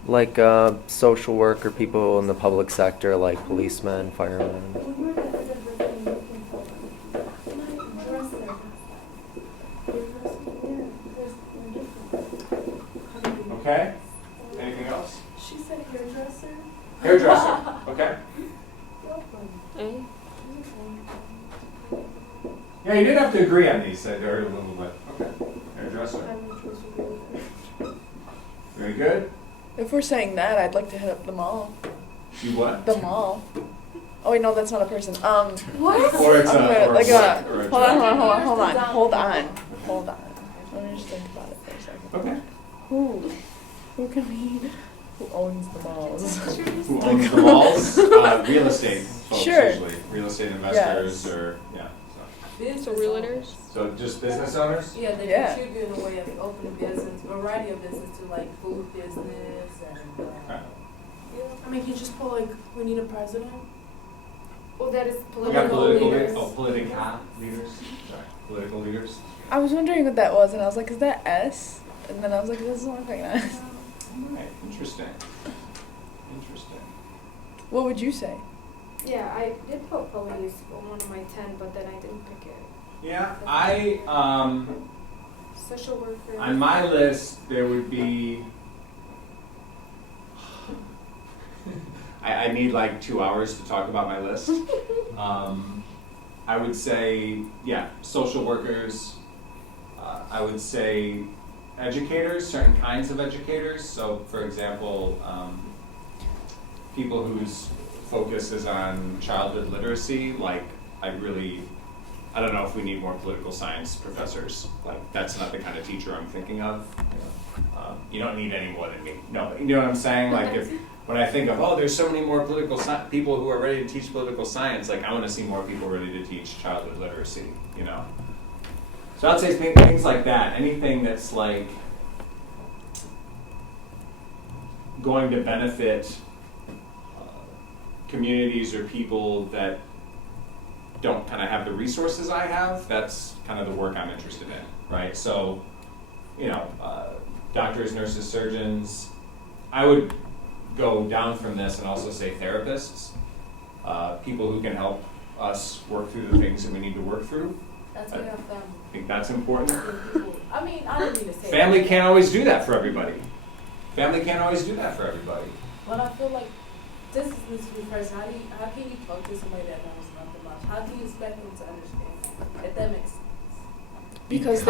Like social work or people in the public sector, like policemen, firemen. Okay. Anything else? She said hairdresser. Hairdresser. Okay. Eh? Yeah, you didn't have to agree on these. I heard a little bit. Okay. Hairdresser. Very good. If we're saying that, I'd like to hit up the mall. You what? The mall. Oh wait, no, that's not a person. What? Or it's Okay, or like a- a, or a hold on, drug. hold on. Let me just think about it for a second. Okay. Who can we? Who owns the malls? Who owns the malls? Real estate folks Sure. usually. Real estate investors or yeah. So realtors? So just business owners? Yeah, they Yeah. contribute in a way of opening business, variety of business to like food business and, Right. I mean, you just put like, we need a president. well, that is We got political political leaders. leaders. Oh, political leaders. Sorry. Political leaders. I was wondering what that was, and I was like, is that S? And then I was like, this doesn't look like an S. Right. Interesting. Interesting. What would you say? Yeah, I did put police on one of my 10, but then I didn't pick it. Yeah, I Social worker. on my list there would be I need like 2 hours to talk about my list. I would say, yeah, social workers. I would say educators, certain kinds of educators. So, for example, people whose focus is on childhood literacy. Like, I don't know if we need more political science professors. Like, that's not the kind of teacher I'm thinking of. You don't need any more than me. No, you know what I'm saying? Like, when I think of, oh, there's so many more people who are ready to teach political science, like I want to see more people ready to teach childhood literacy, you know? So I'd say things like that, anything that's like going to benefit communities or people that don't kind of have the resources I have, that's kind of the work I'm interested in, right? So, you know, doctors, nurses, surgeons, I would go down from this and also say therapists, people who can help us work through the things that we need to work through. That's why I have family. I think that's important. I mean, I don't mean to say Family that. can't always do that for everybody. Family can't always do that for everybody. But I feel like this is this first. How can you talk to somebody that knows nothing much? How can you expect them to understand? If that makes sense. Because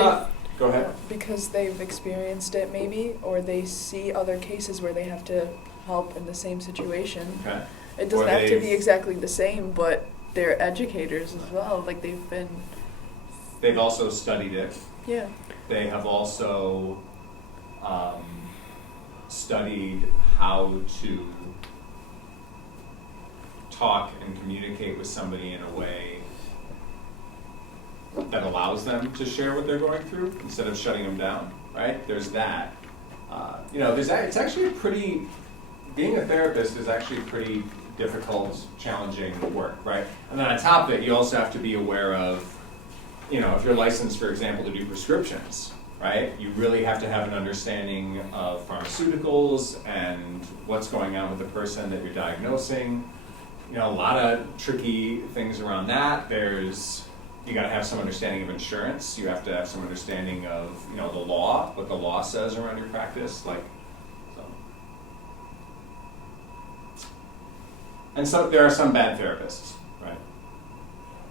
Go ahead. because they've experienced it maybe, or they see other cases where they have to help in the same situation. Okay. It doesn't Or have to be they've- exactly the same, but they're educators as well. Like they've been, They've also studied it. yeah. They have also studied how to talk and communicate with somebody in a way that allows them to share what they're going through instead of shutting them down, right? There's that. You know, it's actually being a therapist is actually pretty difficult, challenging work, right? And then on top of it, you also have to be aware of, you know, if you're licensed, for example, to do prescriptions, right? You really have to have an understanding of pharmaceuticals and what's going on with the person that you're diagnosing. You know, a lot of tricky things around that. You got to have some understanding of insurance. You have to have some understanding of, you know, the law, what the law says around your practice, like. And so there are some bad therapists, right?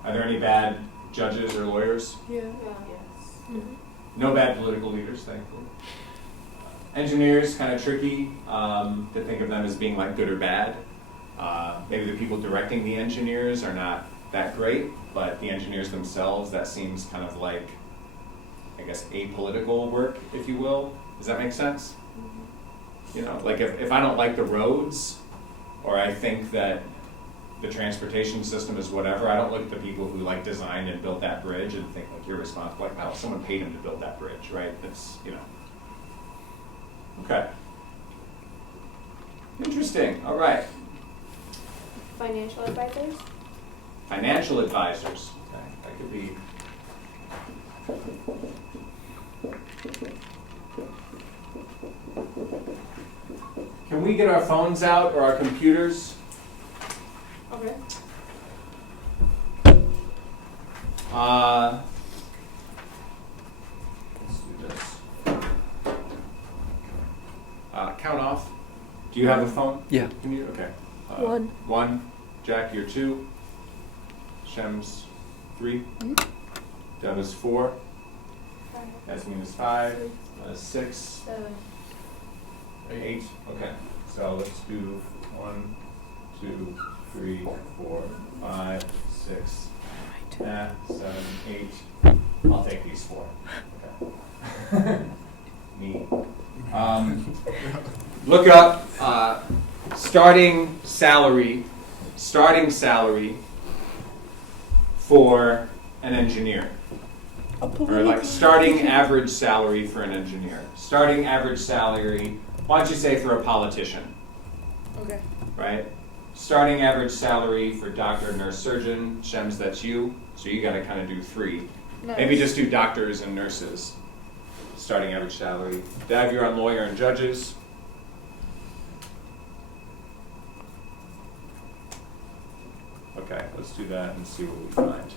Are there any bad judges or lawyers? Yeah. Yes. No bad political leaders, thankfully. Engineers, kind of tricky to think of them as being like good or bad. Maybe the people directing the engineers are not that great, but the engineers themselves, that seems kind of like, I guess, apolitical work, if you will. Does that make sense? You know, like if I don't like the roads, or I think that the transportation system is whatever, I don't look at the people who like designed and built that bridge and think like you're responsible. Like, oh, someone paid him to build that bridge, right? That's, you know. Okay. Interesting. All right. Financial advisors. Financial advisors. Okay. That could be Can we get our phones out or our computers? Okay. Let's do this. Count off. Do you have a phone? Yeah. Can you? Okay. One. 1. Jack, you're 2. Shem's 3. Deb is 4. Yasmin is 5. 6. 7. 8. Okay. So let's do 1, 2, 3, 4, 5, 6, 7, 8. I'll take these 4. Okay. Me. Look up starting salary for an engineer. Or like starting average salary for an engineer. Starting average salary, why don't you say for a politician? Okay. Right? Starting average salary for doctor, nurse, surgeon. Shems, that's you. So you gotta kind of do 3. Nice. Maybe just do doctors and nurses. Starting average salary. Dav, you're on lawyer and judges. Okay, let's do that and see what we find.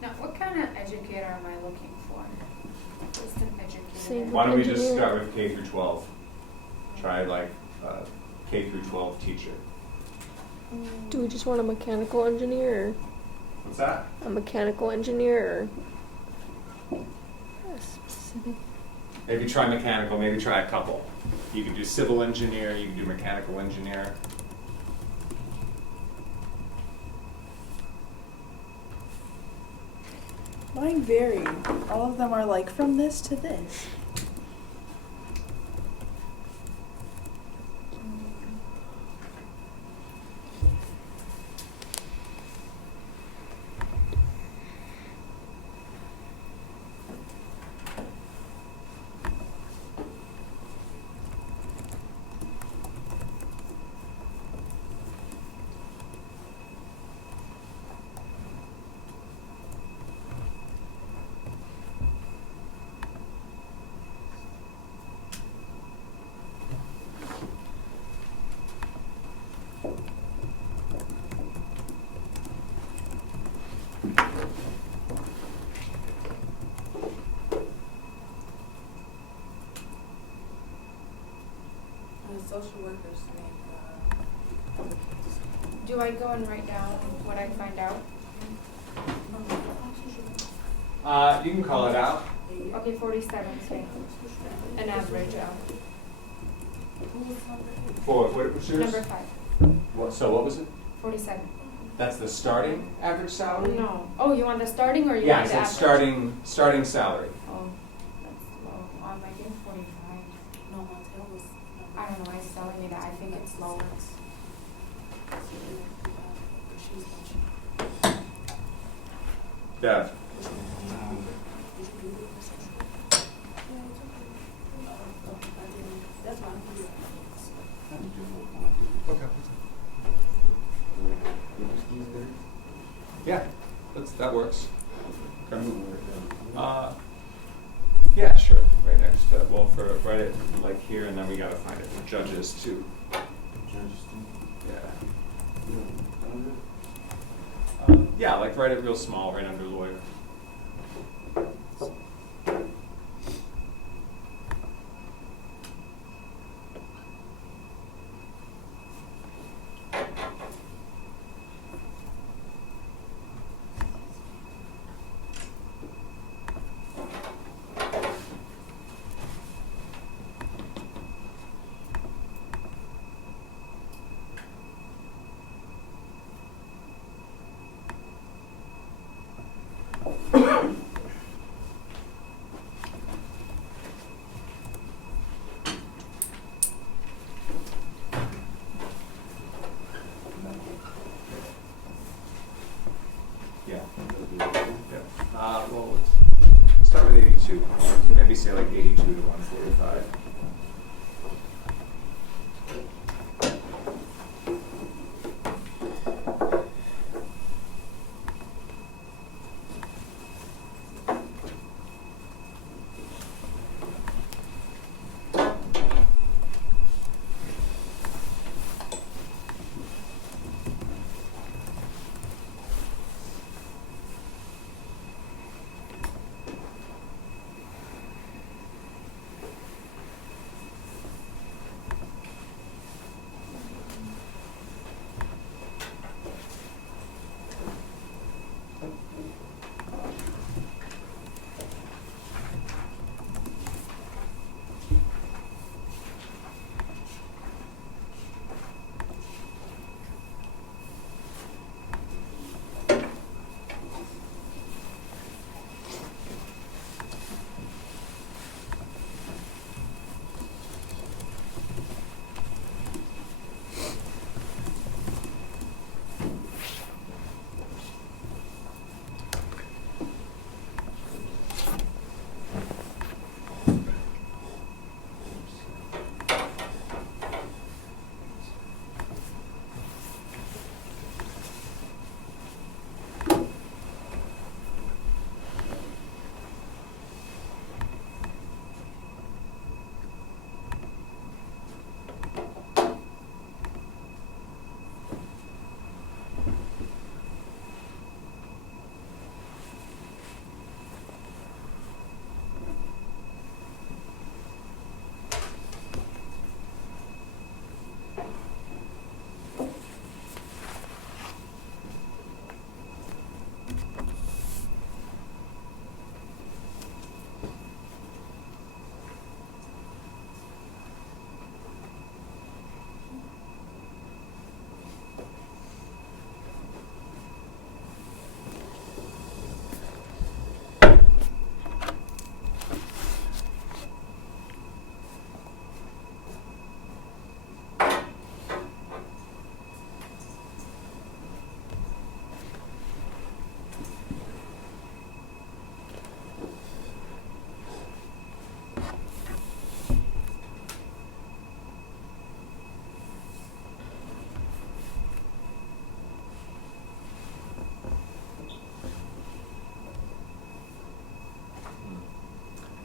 Now, what kind of educator am I looking for? Just an educator. Same. Why don't we just Engineer. start with K through 12? Try like K through 12 teacher. Do we just want a mechanical engineer or What's that? a mechanical engineer or a specific? Maybe try mechanical, maybe try a couple. You can do civil engineer, you can do mechanical engineer. Mine vary. All of them are like from this to this. Social workers Do I go and write down what I find out? You can call it out. Okay, 47, say. An average of. For what was yours? Number 5. What was it? 47. That's the starting average salary? No. Oh, you want the starting or you Yeah, I want the said average? starting salary. Oh, that's low. I might get 45. No, Montel was. I don't know why he's telling me that. I think it's low. Dev. That's fine. Okay. Yeah, that works. Okay. Yeah, sure. Right next to, well, write it like here, and then we gotta find it for judges too. Yeah. Yeah, like write it real small, right under lawyer.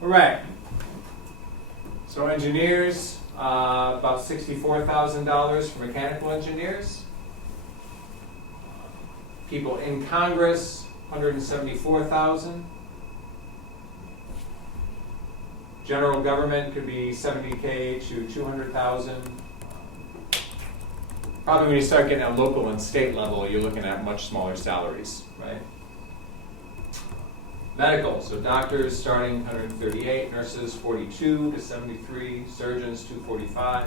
All right. So engineers, about $64,000 for mechanical engineers. People in Congress, 174,000. General government could be 70K to 200,000. Probably when you start getting at local and state level, you're looking at much smaller salaries, right? Medical, so doctors starting 138, nurses 42 to 73, surgeons 245.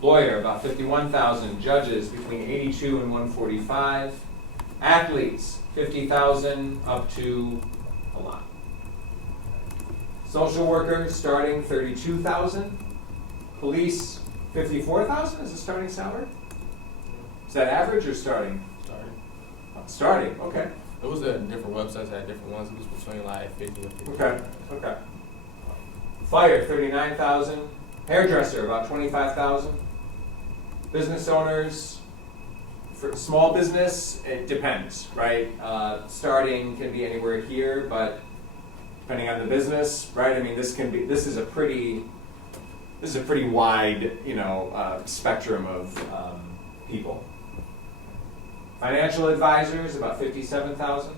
Lawyer, about 51,000, judges between 82 and 145. Athletes, 50,000 up to a lot. Social workers starting 32,000. Police, 54,000 is the starting salary? Is that average or starting? Starting. Starting, okay. It was a different websites had different ones. It was between like 50 and 50. Okay. Fire, 39,000. Hairdresser, about 25,000. Business owners, for small business, it depends, right? Starting can be anywhere here, but depending on the business, right? I mean, this is a pretty wide, spectrum of people. Financial advisors, about 57,000.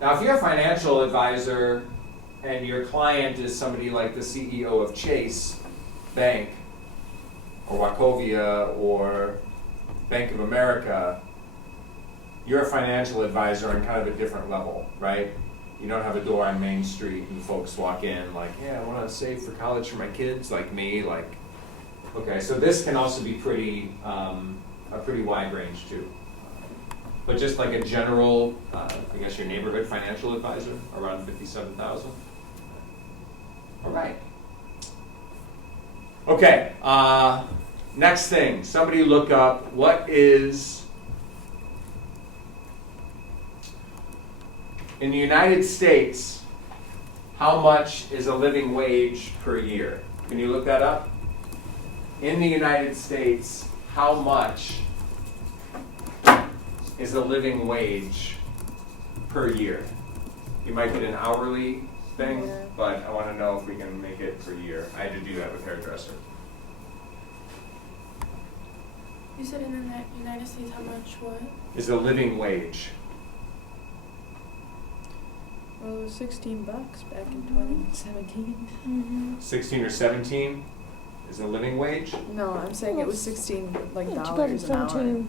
Now, if you're a financial advisor and your client is somebody like the CEO of Chase Bank or Wachovia or Bank of America, you're a financial advisor on kind of a different level, right? You don't have a door on Main Street and folks walk in like, yeah, I want to save for college for my kids, like me, like, okay, so this can also be a pretty wide range too. But just like a general, I guess your neighborhood financial advisor, around 57,000. All right. Okay, next thing, somebody look up what is, in the United States, how much is a living wage per year? Can you look that up? In the United States, how much is a living wage per year? You might get an hourly thing, but I want to know if we can make it per year. I had to do that with hairdresser. You said in the United States how much what? Is a living wage. Well, it was $16 back in 2017. Mm-hmm. 16 or 17 is a living wage. No, I'm saying it was 16 like Yeah, dollars an hour 2017.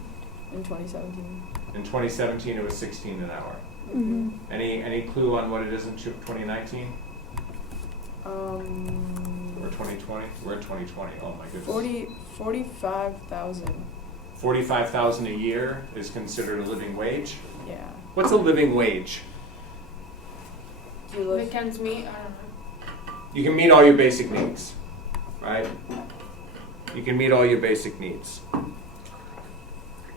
in 2017. In 2017, it was 16 an hour. Mm-hmm. Any clue on what it is in 2019 or 2020? We're in 2020. Oh my goodness. 45,000. 45,000 a year is considered a living wage. Yeah. What's a living wage? Do you live? Weekends meet, I don't know. You can meet all your basic needs, right? You can meet all your basic needs.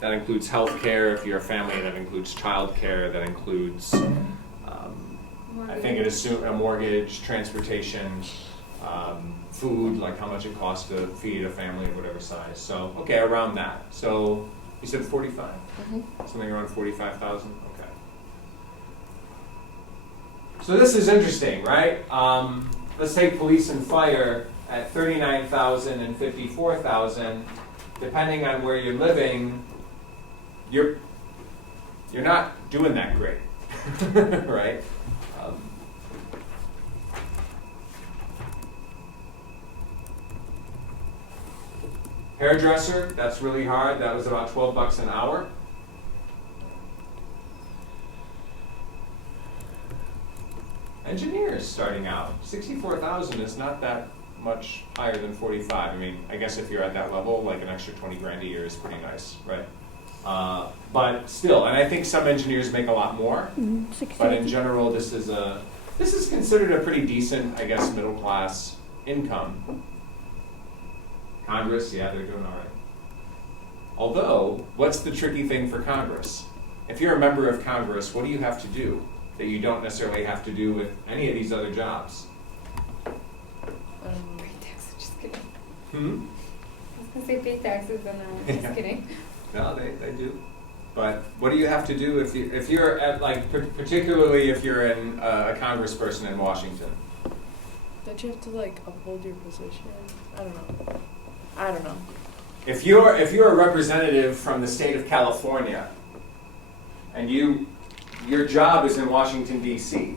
That includes health care if you're a family. That includes child care. That includes, I think it assumes a mortgage, transportation, food, like how much it costs to feed a family of whatever size. So, okay, around that. So, you said 45? Mm-hmm. Something around 45,000? Okay. So this is interesting, right? Let's take police and fire at 39,000 and 54,000. Depending on where you're living, you're not doing that great, right? Hairdresser, that's really hard. That was about $12 an hour. Engineers starting out, 64,000 is not that much higher than 45. I mean, I guess if you're at that level, like an extra 20 grand a year is pretty nice, right? But still, and I think some engineers make a lot more. But in general, this is considered a pretty decent, I guess, middle class income. Congress, yeah, they're doing all right. Although, what's the tricky thing for Congress? If you're a member of Congress, what do you have to do that you don't necessarily have to do with any of these other jobs? Pay taxes, just kidding. Hmm? I was gonna say pay taxes, and just kidding. No, they do. But what do you have to do if you're at, like, particularly if you're a congressperson in Washington? Don't you have to like uphold your position? I don't know. If you're a representative from the state of California, and your job is in Washington D.C.,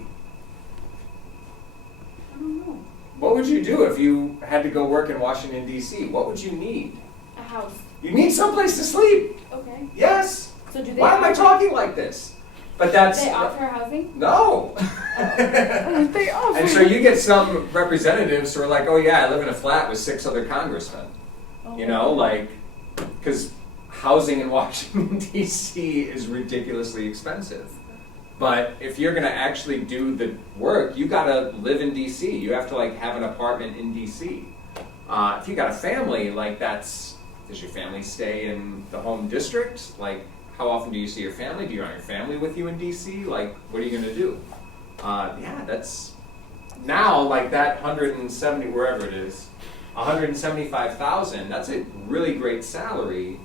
I don't know. what would you do if you had to go work in Washington D.C.? What would you need? A house. You need someplace to sleep. Okay. Yes. So do they? Why am I talking like this? But that's They offer housing? no. They offer. And so you get some representatives who are like, oh yeah, I live in a flat with 6 other congressmen. You know, like, because housing in Washington, D.C. is ridiculously expensive. But if you're going to actually do the work, you got to live in D.C. You have to, like, have an apartment in D.C. If you got a family, like, does your family stay in the home district? Like, how often do you see your family? Do you want your family with you in D.C.? Like, what are you going to do? Yeah, that's now, like, that 170, wherever it is, 175,000, that's a really great salary,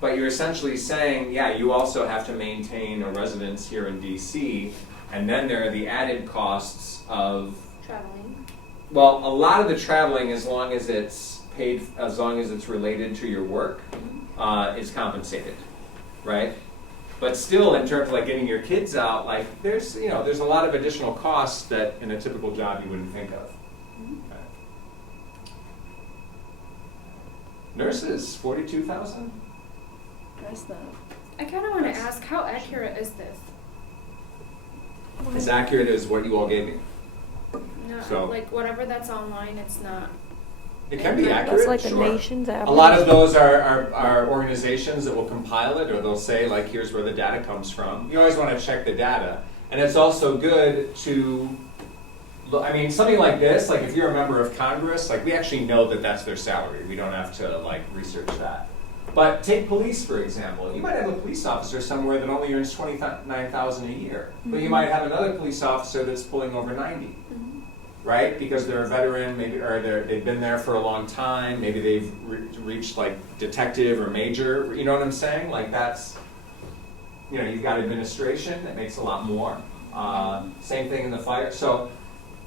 but you're essentially saying, yeah, you also have to maintain a residence here in DC, and then there are the added costs of Traveling. well, a lot of the traveling, as long as it's paid, as long as it's related to your work, is compensated, right? But still, in terms of like getting your kids out, like there's a lot of additional costs that in a typical job you wouldn't think of. Okay. Nurses, 42,000. That's not. I kind of want to ask, how accurate is this? As accurate as what you all gave me. No, So- like whatever that's online, it's not. It can be accurate. That's like the sure. nation's average. A lot of those are organizations that will compile it, or they'll say, like, here's where the data comes from. You always want to check the data. And it's also good to, I mean, something like this, like if you're a member of Congress, like we actually know that that's their salary. We don't have to, like, research that. But take police, for example. You might have a police officer somewhere that only earns $29,000 a year. But you might have another police officer that's pulling over 90. Right? Because they're a veteran, maybe, or they've been there for a long time, maybe they've reached like detective or major, you know what I'm saying? Like that's, you've got administration, that makes a lot more. Same thing in the fire. So,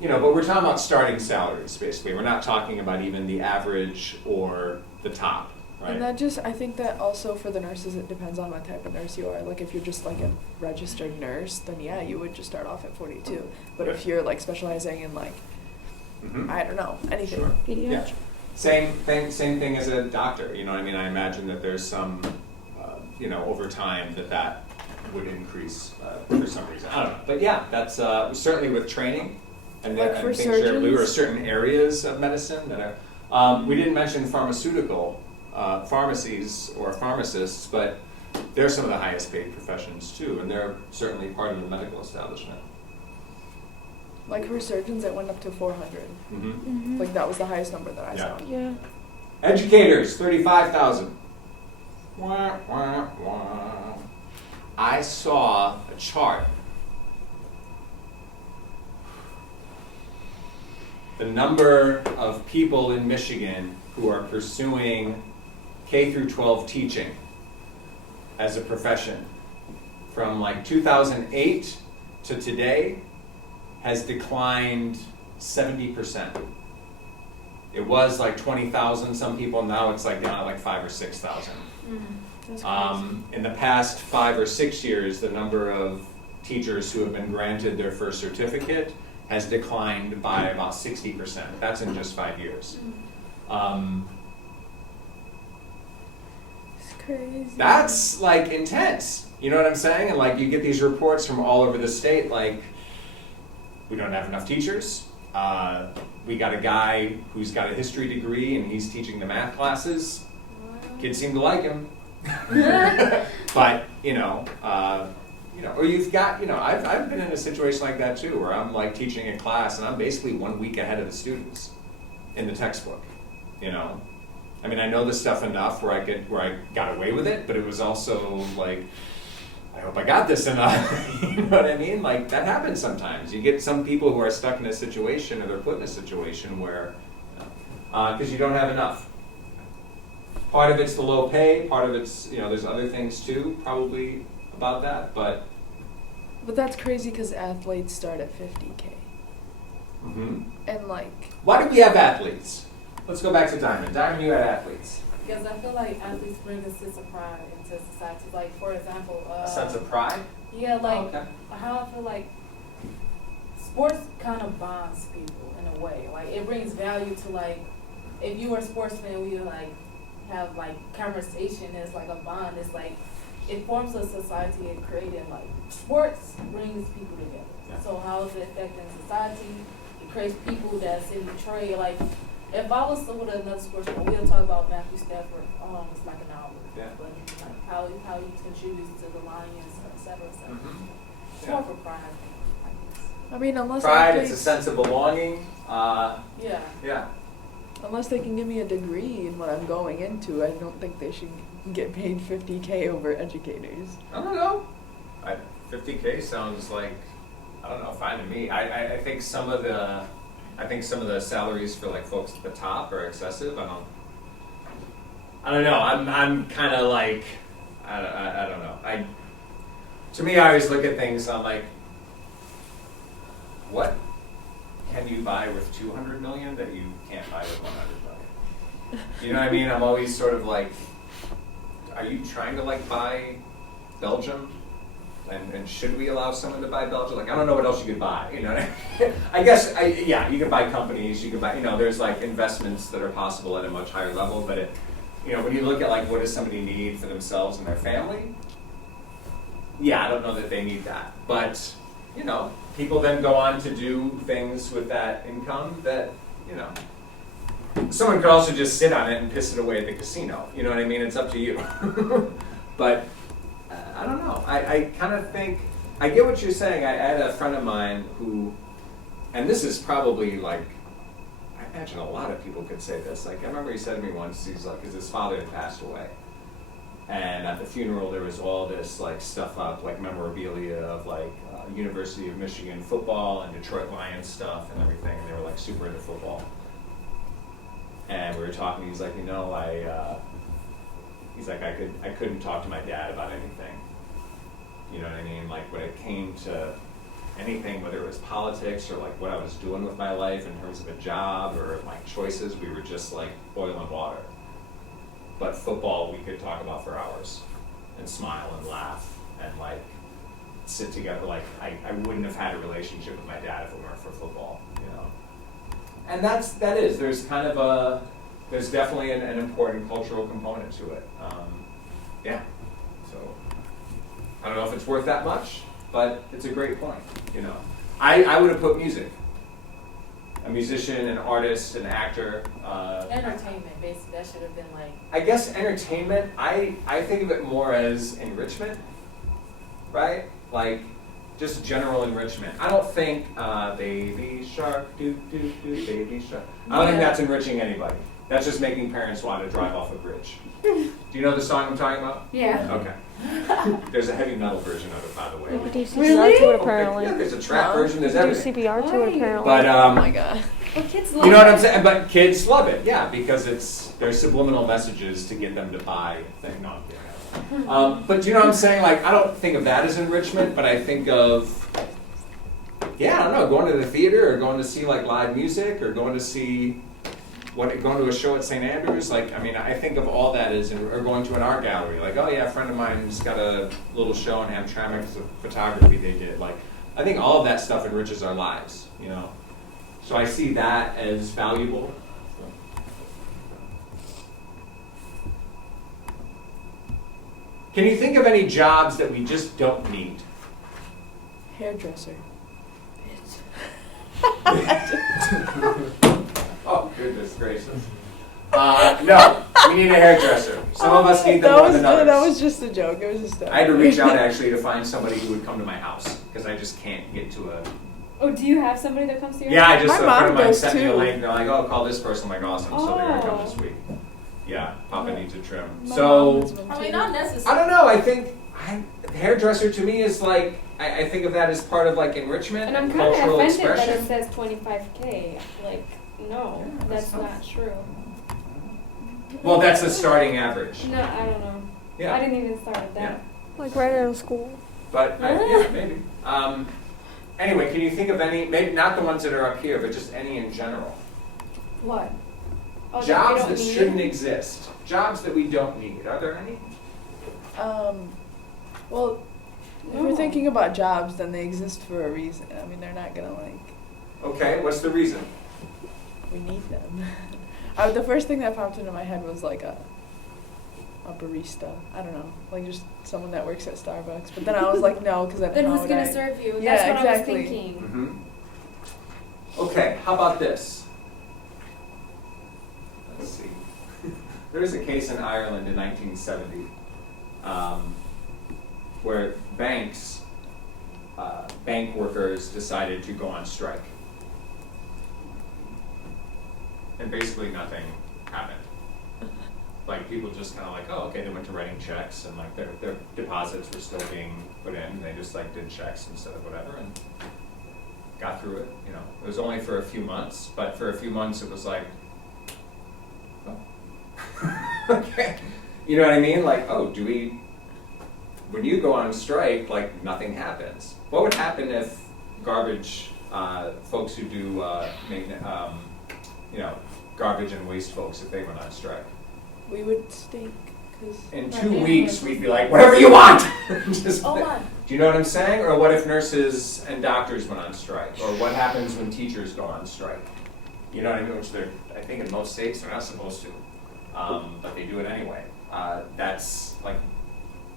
but we're talking about starting salaries, basically. We're not talking about even the average or the top, right? And I think that also for the nurses, it depends on what type of nurse you are. Like if you're just like a registered nurse, then yeah, you would just start off at 42. But if you're like specializing in like, I don't know, anything. Sure. Pediatrics. Yeah. Same thing as a doctor. You know what I mean? I imagine that there's some, over time that would increase for some reason. I don't know. But yeah, that's certainly with training and, Like and for things there surgeons? are certain areas of medicine that are. We didn't mention pharmaceutical pharmacies or pharmacists, but they're some of the highest paid professions too, and they're certainly part of the medical establishment. Like for surgeons, it went up to 400. Like that was the highest number that I saw. Yeah. Educators, 35,000. Wah, wah, wah. I saw a chart. The number of people in Michigan who are pursuing K through 12 teaching as a profession from like 2008 to today has declined 70%. It was like 20,000, some people, now it's like down at like 5,000 or 6,000. In the past 5 or 6 years, the number of teachers who have been granted their first certificate has declined by about 60%. That's in just 5 years. It's crazy. That's like intense. You know what I'm saying? And like you get these reports from all over the state, like we don't have enough teachers. We got a guy who's got a history degree and he's teaching the math classes. Kids seem to like him. But, or you've got, I've been in a situation like that too, where I'm like teaching a class and I'm basically 1 week ahead of the students in the textbook, I mean, I know this stuff enough where I got away with it, but it was also like, I hope I got this enough. You know what I mean? Like that happens sometimes. You get some people who are stuck in a situation, or they're put in a situation where, because you don't have enough. Part of it's the low pay, part of it's, there's other things too, probably about that, but. But that's crazy because athletes start at 50K. Mm-hmm. And like. Why do we have athletes? Let's go back to Diamond. Diamond, you had athletes. Because I feel like athletes bring a sense of pride into society. Like, for example, A sense of pride? yeah, like okay. how I feel like sports kind of bonds people in a way. Like, it brings value to, like, if you were a sportsman, we like have like conversation as like a bond. It's like it forms a society and creating like sports brings people together. Yeah. So how is it affecting society? It creates people that's in Detroit. Like, if I was with another sportsman, we'll talk about Matthew Stafford almost like an hour. Yeah. But like how he contributes to the Lions, et cetera, et cetera. Mm-hmm. It's more for pride, I guess. I mean, unless Pride, athletes, it's a sense of belonging. Yeah. Yeah. unless they can give me a degree in what I'm going into, I don't think they should get paid 50K over educators. I don't know. 50K sounds like, I don't know, fine to me. I think some of the salaries for like folks at the top are excessive. I don't know. I'm kind of like, I don't know. To me, I always look at things. I'm like, what can you buy with 200 million that you can't buy with 100 million? You know what I mean? I'm always sort of like, are you trying to like buy Belgium? And should we allow someone to buy Belgium? Like, I don't know what else you could buy, you know what I mean? I guess, you could buy companies, you could buy, there's like investments that are possible at a much higher level, but when you look at like what does somebody need for themselves and their family, I don't know that they need that. But, people then go on to do things with that income that, someone could also just sit on it and piss it away at the casino. You know what I mean? It's up to you. But I don't know. I kind of think, I get what you're saying. I had a friend of mine who, and this is probably like, I imagine a lot of people could say this. Like, I remember he said to me once, he's like, because his father had passed away. And at the funeral, there was all this like stuff up, like memorabilia of like University of Michigan football and Detroit Lions stuff and everything. And they were like super into football. And we were talking. He's like, he's like, I couldn't talk to my dad about anything. You know what I mean? Like when it came to anything, whether it was politics or like what I was doing with my life in terms of a job or my choices, we were just like oil and water. But football, we could talk about for hours and smile and laugh and like sit together. Like I wouldn't have had a relationship with my dad if it weren't for football, And there's definitely an important cultural component to it. So I don't know if it's worth that much, but it's a great point, I would have put music. A musician, an artist, an actor. Entertainment, basically. That should have been like. I guess entertainment, I think of it more as enrichment, right? Like just general enrichment. I don't think baby shark, do, baby shark. I don't think that's enriching anybody. That's just making parents want to drive off a bridge. Do you know the song I'm talking about? Yeah. Okay. There's a heavy metal version of it, by the way. You could do CPR to it apparently. Yeah, there's a trap version, there's You could do everything. CPR to it apparently. But Oh my god. Well, kids love you know what I'm saying? But kids love it, yeah, because there's subliminal messages to get them to buy things. No, I'm kidding. But do you know what I'm saying? Like, I don't think of that as enrichment, but I think of, I don't know, going to the theater or going to see like live music or going to a show at St. Andrews. Like, I mean, I think of all that as, or going to an art gallery. Like, oh yeah, a friend of mine's got a little show in Hamtramck of photography they did. Like, I think all of that stuff enriches our lives, So I see that as valuable. Can you think of any jobs that we just don't need? Hairdresser. Oh, goodness gracious. No, we need a hairdresser. Some of us need them more than others. That was just a joke. It was just a I had to reach out actually to find somebody who would come to my house because I just can't get to a. Oh, do you have somebody that comes to your Yeah, house? I just My a friend of mom mine goes sent me a too. link. They're like, oh, call this person. I'm like, awesome. So they're gonna come this week. Yeah, Papa needs a trim. My So mom has one I mean, too. not I necessarily. don't know. I think hairdresser to me is like I think of that as part of like enrichment And I'm and kind of cultural offended that expression. it says 25K. Like, no, Yeah, that's that's not true. Well, that's the starting average. No, I don't know. Yeah. I didn't even start at that. Yeah. Like right out of school. But yeah, maybe. Anyway, can you think of any? Maybe not the ones that are up here, but just any in general. What? Oh, Jobs that we that don't need? shouldn't exist. Jobs that we don't need. Are there any? Well, if No. we're thinking about jobs, then they exist for a reason. I mean, they're not gonna Okay. What's the reason? we need them. The first thing that popped into my head was like a barista. I don't know, like just someone that works at Starbucks. But then I was like, no, because Then how who's would gonna I- serve you? Yeah, That's what exactly. I was thinking. Mm-hmm. Okay. How about this? Let's see. There was a case in Ireland in 1970 where bank workers decided to go on strike. And basically nothing happened. Like people just kind of like, oh, okay, they went to writing checks and like their deposits were still being put in. And they just like did checks instead of whatever and got through it. You know, it was only for a few months, but for a few months it was like, oh. Okay. You know what I mean? Like, oh, when you go on strike, like nothing happens. What would happen if garbage folks who do garbage and waste folks, if they went on strike? We would stink. Cause In My 2 family weeks, was we'd be like- like, whatever you want! Just, Oh my. do you know what I'm saying? Or what if nurses and doctors went on strike? Or what happens when teachers go on strike? You know what I mean? Which I think in most states they're not supposed to. But they do it anyway. That's like,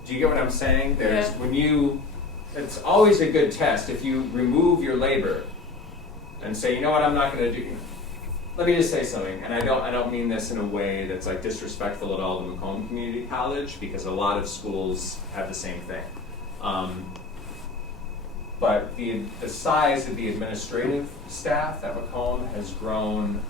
do you get what I'm saying? There's it's always a good test if you remove your labor and say, you know what, I'm not going to do. Let me just say something, and I don't mean this in a way that's like disrespectful at all to Macomb Community College, because a lot of schools have the same thing. But the size of the administrative staff at Macomb has grown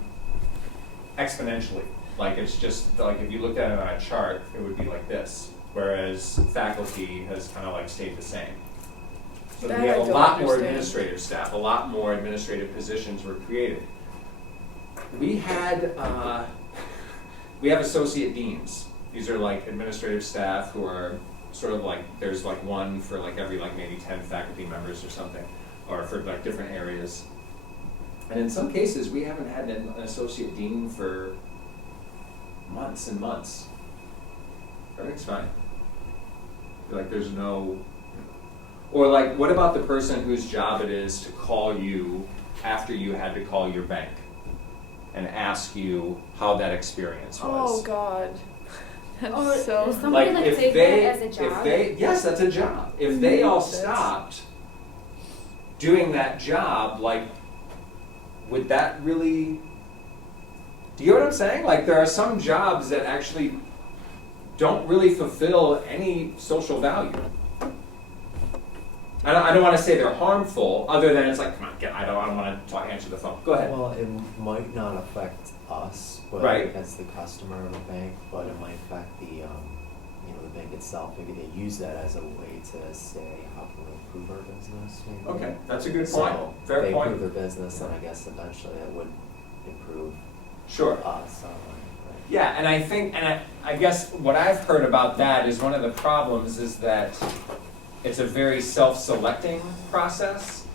exponentially. Like it's just like if you looked at it on a chart, it would be like this, whereas faculty has kind of like stayed the same. So That we have I a don't lot more understand. administrative staff, a lot more administrative positions were created. We have associate deans. These are like administrative staff who are sort of like, there's like one for like every like maybe 10 faculty members or something, or for like different areas. And in some cases, we haven't had an associate dean for months and months. Everything's fine. Like there's no, or like what about the person whose job it is to call you after you had to call your bank and ask you how that experience was? Oh God, that's Or so. is somebody like if take they, that as a job? yes, that's a job. If they all That's- stopped doing that job, like, would that really? Do you know what I'm saying? Like, there are some jobs that actually don't really fulfill any social value. I don't want to say they're harmful, other than it's like, come on, I don't want to answer the phone. Go ahead. Well, it might not affect us, but Right. as the customer of the bank, but it might affect the bank itself. Maybe they use that as a way to say, how can we improve our business? Maybe. Okay, that's a good So point. if Fair they point. improve their business, then I guess eventually that would improve Sure. us. Right? Yeah, and I think, and I guess what I've heard about that is one of the problems is that it's a very self-selecting process.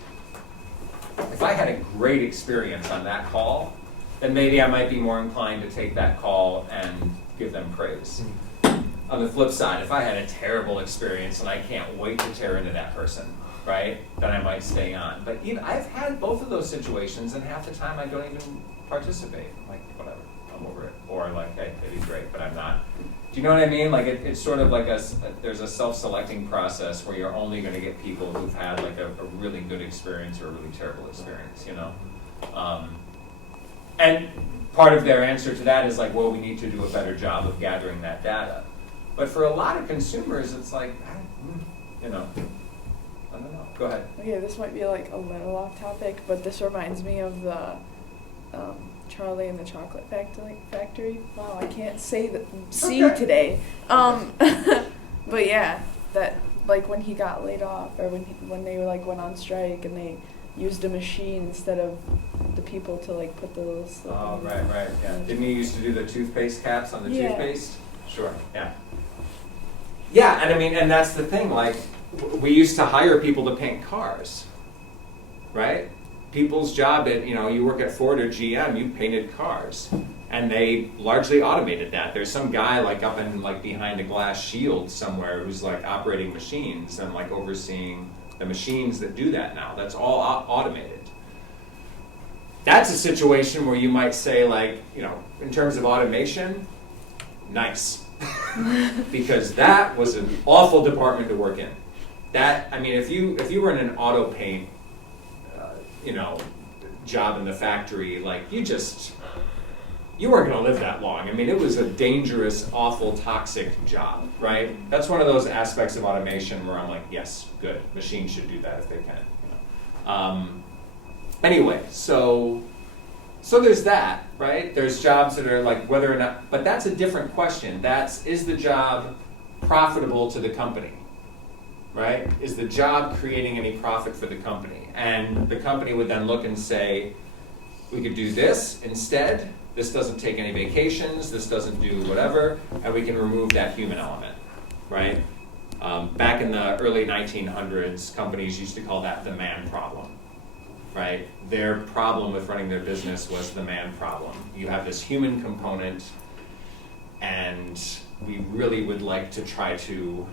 If I had a great experience on that call, then maybe I might be more inclined to take that call and give them praise. On the flip side, if I had a terrible experience and I can't wait to tear into that person, right, then I might stay on. But even I've had both of those situations, and half the time I don't even participate. I'm like, whatever, I'm over it. Or like, hey, it'd be great, but I'm not. Do you know what I mean? Like it's sort of like there's a self-selecting process where you're only going to get people who've had like a really good experience or a really terrible experience, you know? And part of their answer to that is like, well, we need to do a better job of gathering that data. But for a lot of consumers, it's like, I don't know. Go ahead. Okay, this might be like a little off topic, but this reminds me of the Charlie and the Chocolate Factory. Wow, I can't say the C Okay. today. But yeah, that like when he got laid off, or when they were like went on strike and they used a machine instead of the people to like put the little slip. Oh, in. right, yeah. Didn't you used to do the toothpaste caps on the Yeah. toothpaste? Sure, yeah. Yeah, and I mean, and that's the thing, like, we used to hire people to paint cars, right? People's job at, you work at Ford or GM, you painted cars. And they largely automated that. There's some guy like up in like behind a glass shield somewhere who's like operating machines and like overseeing the machines that do that now. That's all automated. That's a situation where you might say like, in terms of automation, nice. Because that was an awful department to work in. That, I mean, if you were in an auto paint, job in the factory, like you weren't going to live that long. I mean, it was a dangerous, awful, toxic job, right? That's one of those aspects of automation where I'm like, yes, good. Machines should do that if they can. Anyway, so there's that, right? There's jobs that are like whether or not, but that's a different question. Is the job profitable to the company, right? Is the job creating any profit for the company? And the company would then look and say, we could do this instead. This doesn't take any vacations, this doesn't do whatever, and we can remove that human element, right? Back in the early 1900s, companies used to call that the man problem, right? Their problem with running their business was the man problem. You have this human component, and we really would like to try to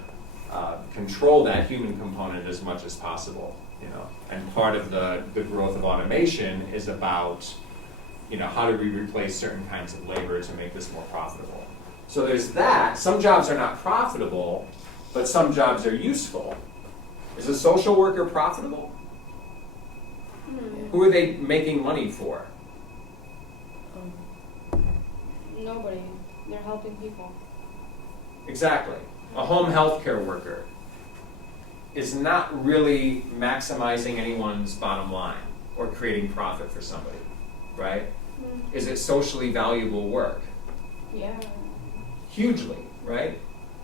control that human component as much as possible, And part of the growth of automation is about how do we replace certain kinds of labor to make this more profitable? So there's that. Some jobs are not profitable, but some jobs are useful. Is a social worker profitable? Who are they making money for? Nobody. They're helping people. Exactly. A home health care worker is not really maximizing anyone's bottom line or creating profit for somebody, right? Is it socially valuable work? Yeah. Hugely, right?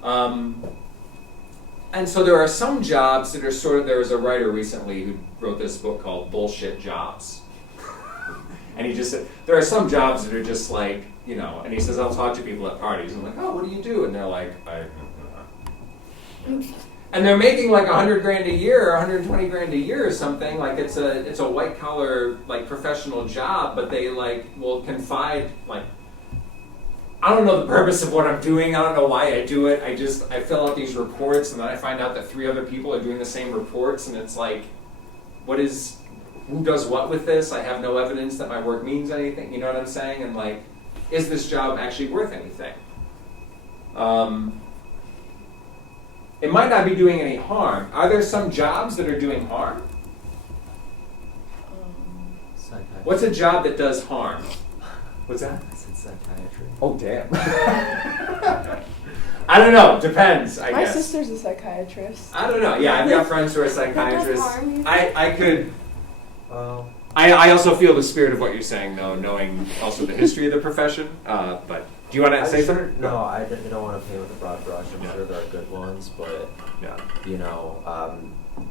And so there are some jobs that are there was a writer recently who wrote this book called Bullshit Jobs. And he just said, there are some jobs that are just like, and he says, I'll talk to people at parties. I'm like, oh, what do you do? And they're like, and they're making like $100,000 a year or $120,000 a year or something. Like it's a white collar like professional job, but they like will confide like, I don't know the purpose of what I'm doing. I don't know why I do it. I fill out these reports and then I find out that 3 other people are doing the same reports and it's like, who does what with this? I have no evidence that my work means anything. You know what I'm saying? And like, is this job actually worth anything? It might not be doing any harm. Are there some jobs that are doing harm? What's a job that does harm? What's that? I said psychiatry. Oh, damn. I don't know. Depends, I My guess. sister's a psychiatrist. I don't know. Yeah, I've got friends who are psychiatrists. harm, I could... Well, I also feel the spirit of what you're saying, though, knowing also the history of the profession. But do you want to say something? No, I don't want to paint with a broad brush. I'm Yeah. sure there are good ones, but Yeah.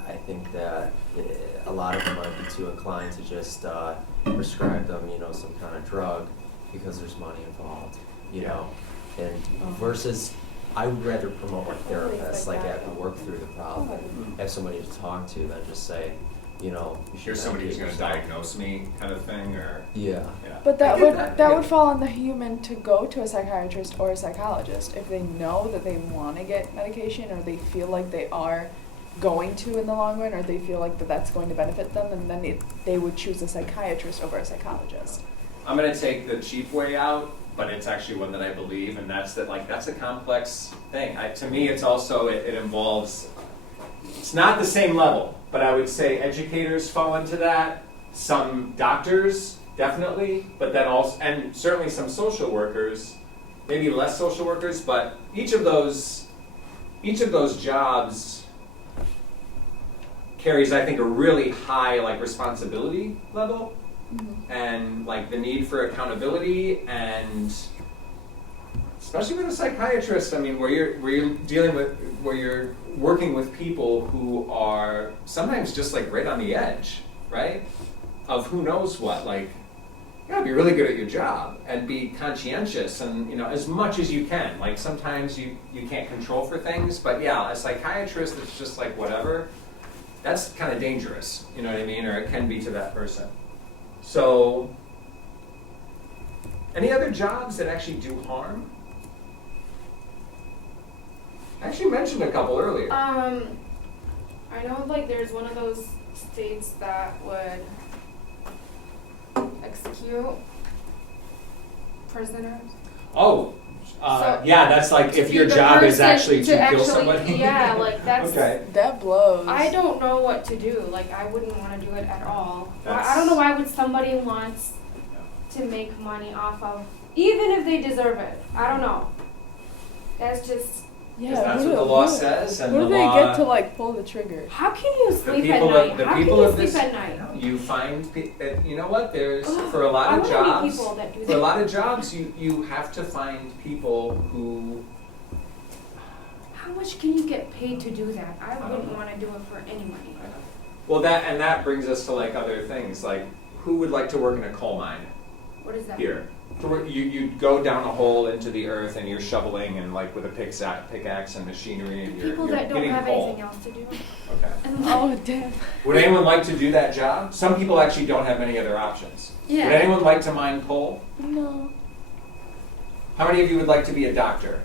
I think that a lot of them might be too inclined to just prescribe them, some kind of drug because there's money involved, and versus I would rather promote a therapist, like have to work through the problem, have somebody to talk to than just say, you should Here's somebody who's medicate going to yourself. diagnose me, kind of thing, or Yeah. yeah. But I that get would I that get would it. fall on the human to go to a psychiatrist or a psychologist if they know that they want to get medication or they feel like they are going to in the long run or they feel like that's going to benefit them, and then they would choose a psychiatrist over a psychologist. I'm going to take the cheap way out, but it's actually one that I believe, and that's a complex thing. To me, it's also, it involves, it's not the same level, but I would say educators fall into that, some doctors, definitely, but then also, and certainly some social workers, maybe less social workers, but each of those jobs carries, I think, a really high responsibility level. And the need for accountability, and especially with a psychiatrist, I mean, where you're working with people who are sometimes just right on the edge, right? of who knows what. Like, you gotta be really good at your job and be conscientious and, you know, as much as you can. Like, sometimes you can't control for things, but yeah, a psychiatrist that's just like whatever, that's kind of dangerous, you know what I mean? Or it can be to that person. So, any other jobs that actually do harm? I actually mentioned a couple earlier. I know like there's one of those states that would execute prisoners. Oh, So, yeah, that's like if to your be the job is person actually to kill actually- somebody. Yeah, like that's Okay. That blows. I don't know what to do. Like I wouldn't want to do it at all. That's- I don't know why would somebody wants to make money off of, even if they deserve it. I don't know. That's just. Because that's what the law says, and Who the do they law. get to like pull the trigger? How can you The sleep at people night? of the How people can you of sleep this. at night? You find, you know what? There's for a lot I of wanna meet jobs. people that do For a that. lot of jobs, you have to find people who. How much can you get paid to do that? I wouldn't want to do it for any money. Well, that brings us to like other things. Like, who would like to work in a coal mine? What is that? Here. You go down a hole into the earth and you're shoveling and like with a pickaxe and machinery and you're People that don't getting have coal. anything else to do. Okay. Oh damn. Would anyone like to do that job? Some people actually don't have any other options. Yeah. Would anyone like to mine coal? No. How many of you would like to be a doctor?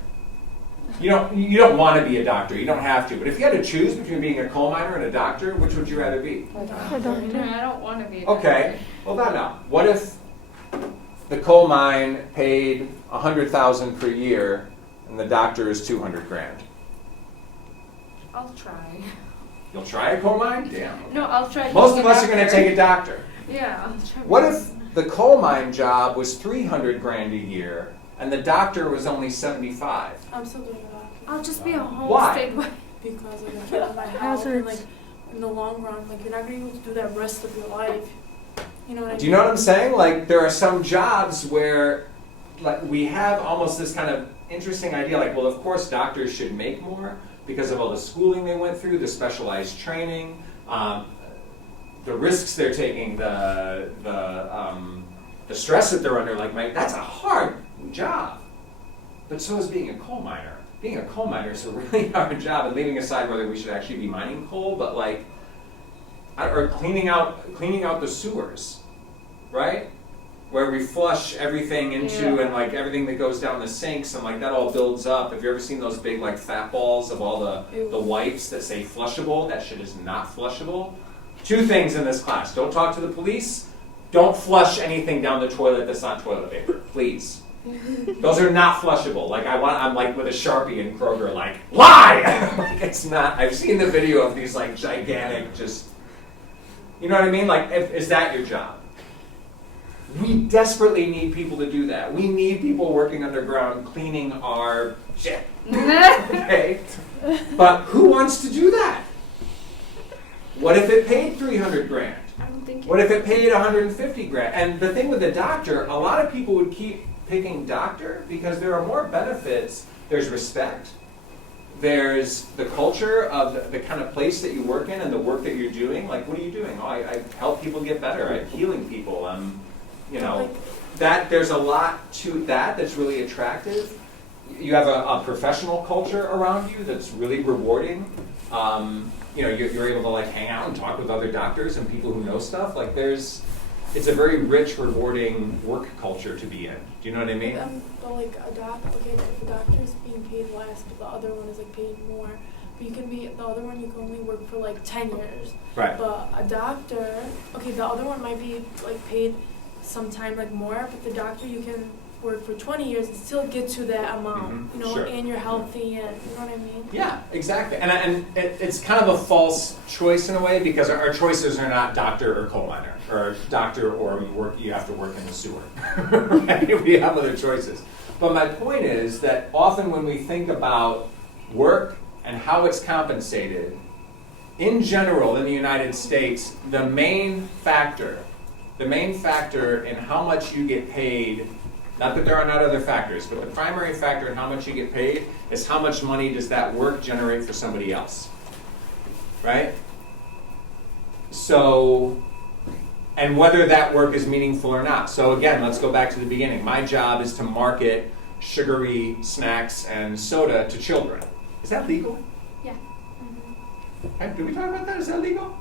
You don't want to be a doctor. You don't have to. But if you had to choose between being a coal miner and a doctor, which would you rather be? I don't want to be. A Okay. Well, no. What if the coal mine paid $100,000 per year and the doctor is $200,000? I'll try. You'll try a coal mine? Damn. No, I'll try. Most of us are going to take a doctor. Yeah, I'll try. What if the coal mine job was $300,000 a year and the doctor was only $75,000? I'm still doing a doctor. I'll just be a Why? homestead wife. Because like I care about my health and like in the long run, like you're not gonna be able to do that rest of your life. You know what I mean? Do you know what I'm saying? Like, there are some jobs where, like, we have almost this kind of interesting idea, like, well, of course, doctors should make more because of all the schooling they went through, the specialized training, the risks they're taking, the stress that they're under. Like, that's a hard job. But so is being a coal miner. Being a coal miner is a really hard job, and leaving aside whether we should actually be mining coal, but like, or cleaning out the sewers, right? Where we flush everything into and like everything that goes down the sinks and like that all builds up. Have you ever seen those big like fat balls of all the wipes that say flushable? That shit is not flushable. 2 things in this class: don't talk to the police, don't flush anything down the toilet that's not toilet paper, please. Those are not flushable. Like I'm like with a Sharpie in Kroger, like lie. Like it's not. I've seen the video of these like gigantic, just. You know what I mean? Like, is that your job? We desperately need people to do that. We need people working underground cleaning our shit. Okay? But who wants to do that? What if it paid $300,000? I don't think. What if it paid $150,000? And the thing with the doctor, a lot of people would keep picking doctor because there are more benefits. There's respect. There's the culture of the kind of place that you work in and the work that you're doing. Like, what are you doing? Oh, I help people get better. I'm healing people. I'm, that there's a lot to that's really attractive. You have a professional culture around you that's really rewarding. You're able to like hang out and talk with other doctors and people who know stuff. Like, it's a very rich, rewarding work culture to be in. Do you know what I mean? But like if a doctor is being paid less, but the other one is like paid more. But you can the other one you can only work for like 10 years. Right. But a doctor, the other one might be like paid sometime like more, but the doctor you can work for 20 years and still get to that amount, Sure. and you're healthy and you know what I mean? Yeah, exactly. And it's kind of a false choice in a way because our choices are not doctor or coal miner, or doctor or you have to work in the sewer. Right? We have other choices. But my point is that often when we think about work and how it's compensated, in general in the United States, the main factor in how much you get paid, not that there are not other factors, but the primary factor in how much you get paid is how much money does that work generate for somebody else, right? So and whether that work is meaningful or not. So again, let's go back to the beginning. My job is to market sugary snacks and soda to children. Is that legal? Yeah. Hey, did we talk about that? Is that legal?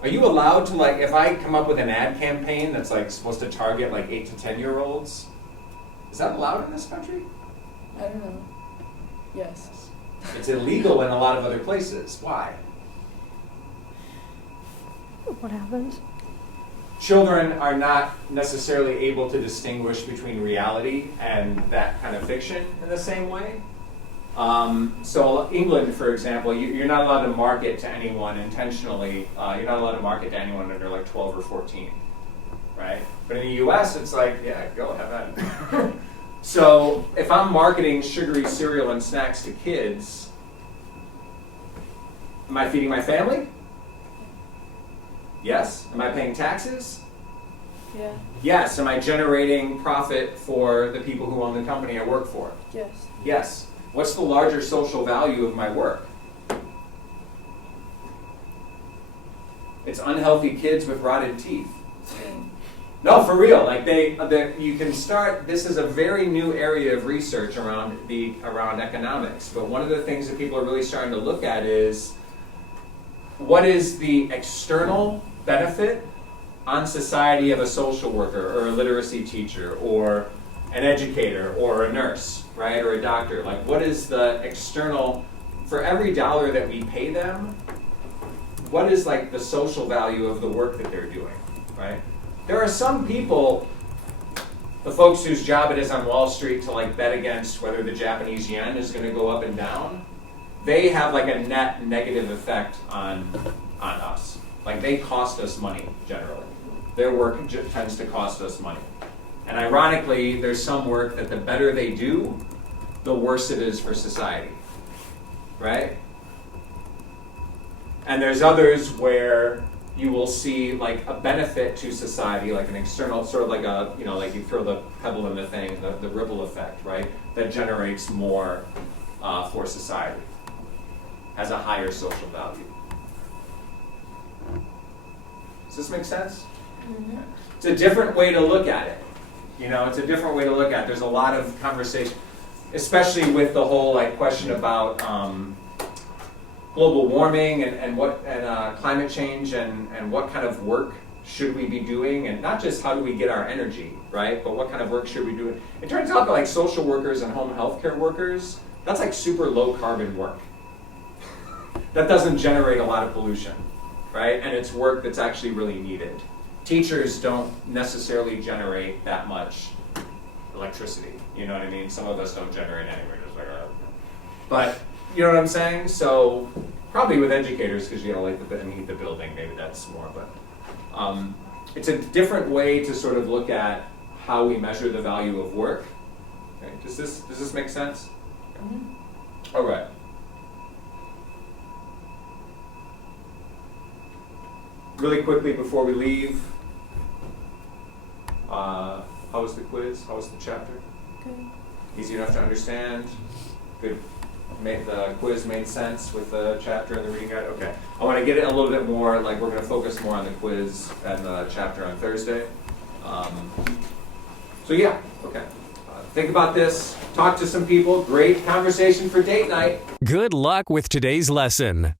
Are you allowed to, like, if I come up with an ad campaign that's like supposed to target like 8 to 10-year-olds, is that allowed in this country? I don't know. Yes. It's illegal in a lot of other places. Why? What happens? Children are not necessarily able to distinguish between reality and that kind of fiction in the same way. So England, for example, you're not allowed to market to anyone intentionally. You're not allowed to market to anyone under like 12 or 14, right? But in the U.S., it's like, yeah, go have at it. So if I'm marketing sugary cereal and snacks to kids, am I feeding my family? Yes. Am I paying taxes? Yeah. Yes. Am I generating profit for the people who own the company I work for? Yes. Yes. What's the larger social value of my work? It's unhealthy kids with rotted teeth. No, for real. Like you can start. This is a very new area of research around economics. But one of the things that people are really starting to look at is what is the external benefit on society of a social worker or a literacy teacher or an educator or a nurse, right, or a doctor. Like, what is the external, for every dollar that we pay them, what is like the social value of the work that they're doing, right? There are some people, the folks whose job it is on Wall Street to like bet against whether the Japanese yen is going to go up and down. They have like a net negative effect on us. Like, they cost us money generally. Their work tends to cost us money. And ironically, there's some work that the better they do, the worse it is for society, right? And there's others where you will see like a benefit to society, like an external, sort of like a, you know, like you throw the pebble in the thing, the ripple effect, right? That generates more for society, has a higher social value. Does this make sense? Mm-hmm. It's a different way to look at it. You know, it's a different way to look at it. There's a lot of conversation, especially with the whole like question about global warming and climate change and what kind of work should we be doing, and not just how do we get our energy, right? But what kind of work should we do? It turns out that like social workers and home health care workers, that's like super low carbon work. That doesn't generate a lot of pollution, right? And it's work that's actually really needed. Teachers don't necessarily generate that much electricity. You know what I mean? Some of us don't generate anyway. Just like, but you know what I'm saying? So probably with educators, because you know, like need the building, maybe that's more. But it's a different way to sort of look at how we measure the value of work. Okay. Does this make sense? Mm-hmm. All right. Really quickly before we leave, how was the quiz? How was the chapter? Good. Easy enough to understand? Good. The quiz made sense with the chapter and the reading guide? Okay. I want to get it a little bit more, like we're going to focus more on the quiz and the chapter on Thursday. So yeah, okay. Think about this. Talk to some people. Great conversation for date night. Good luck with today's lesson.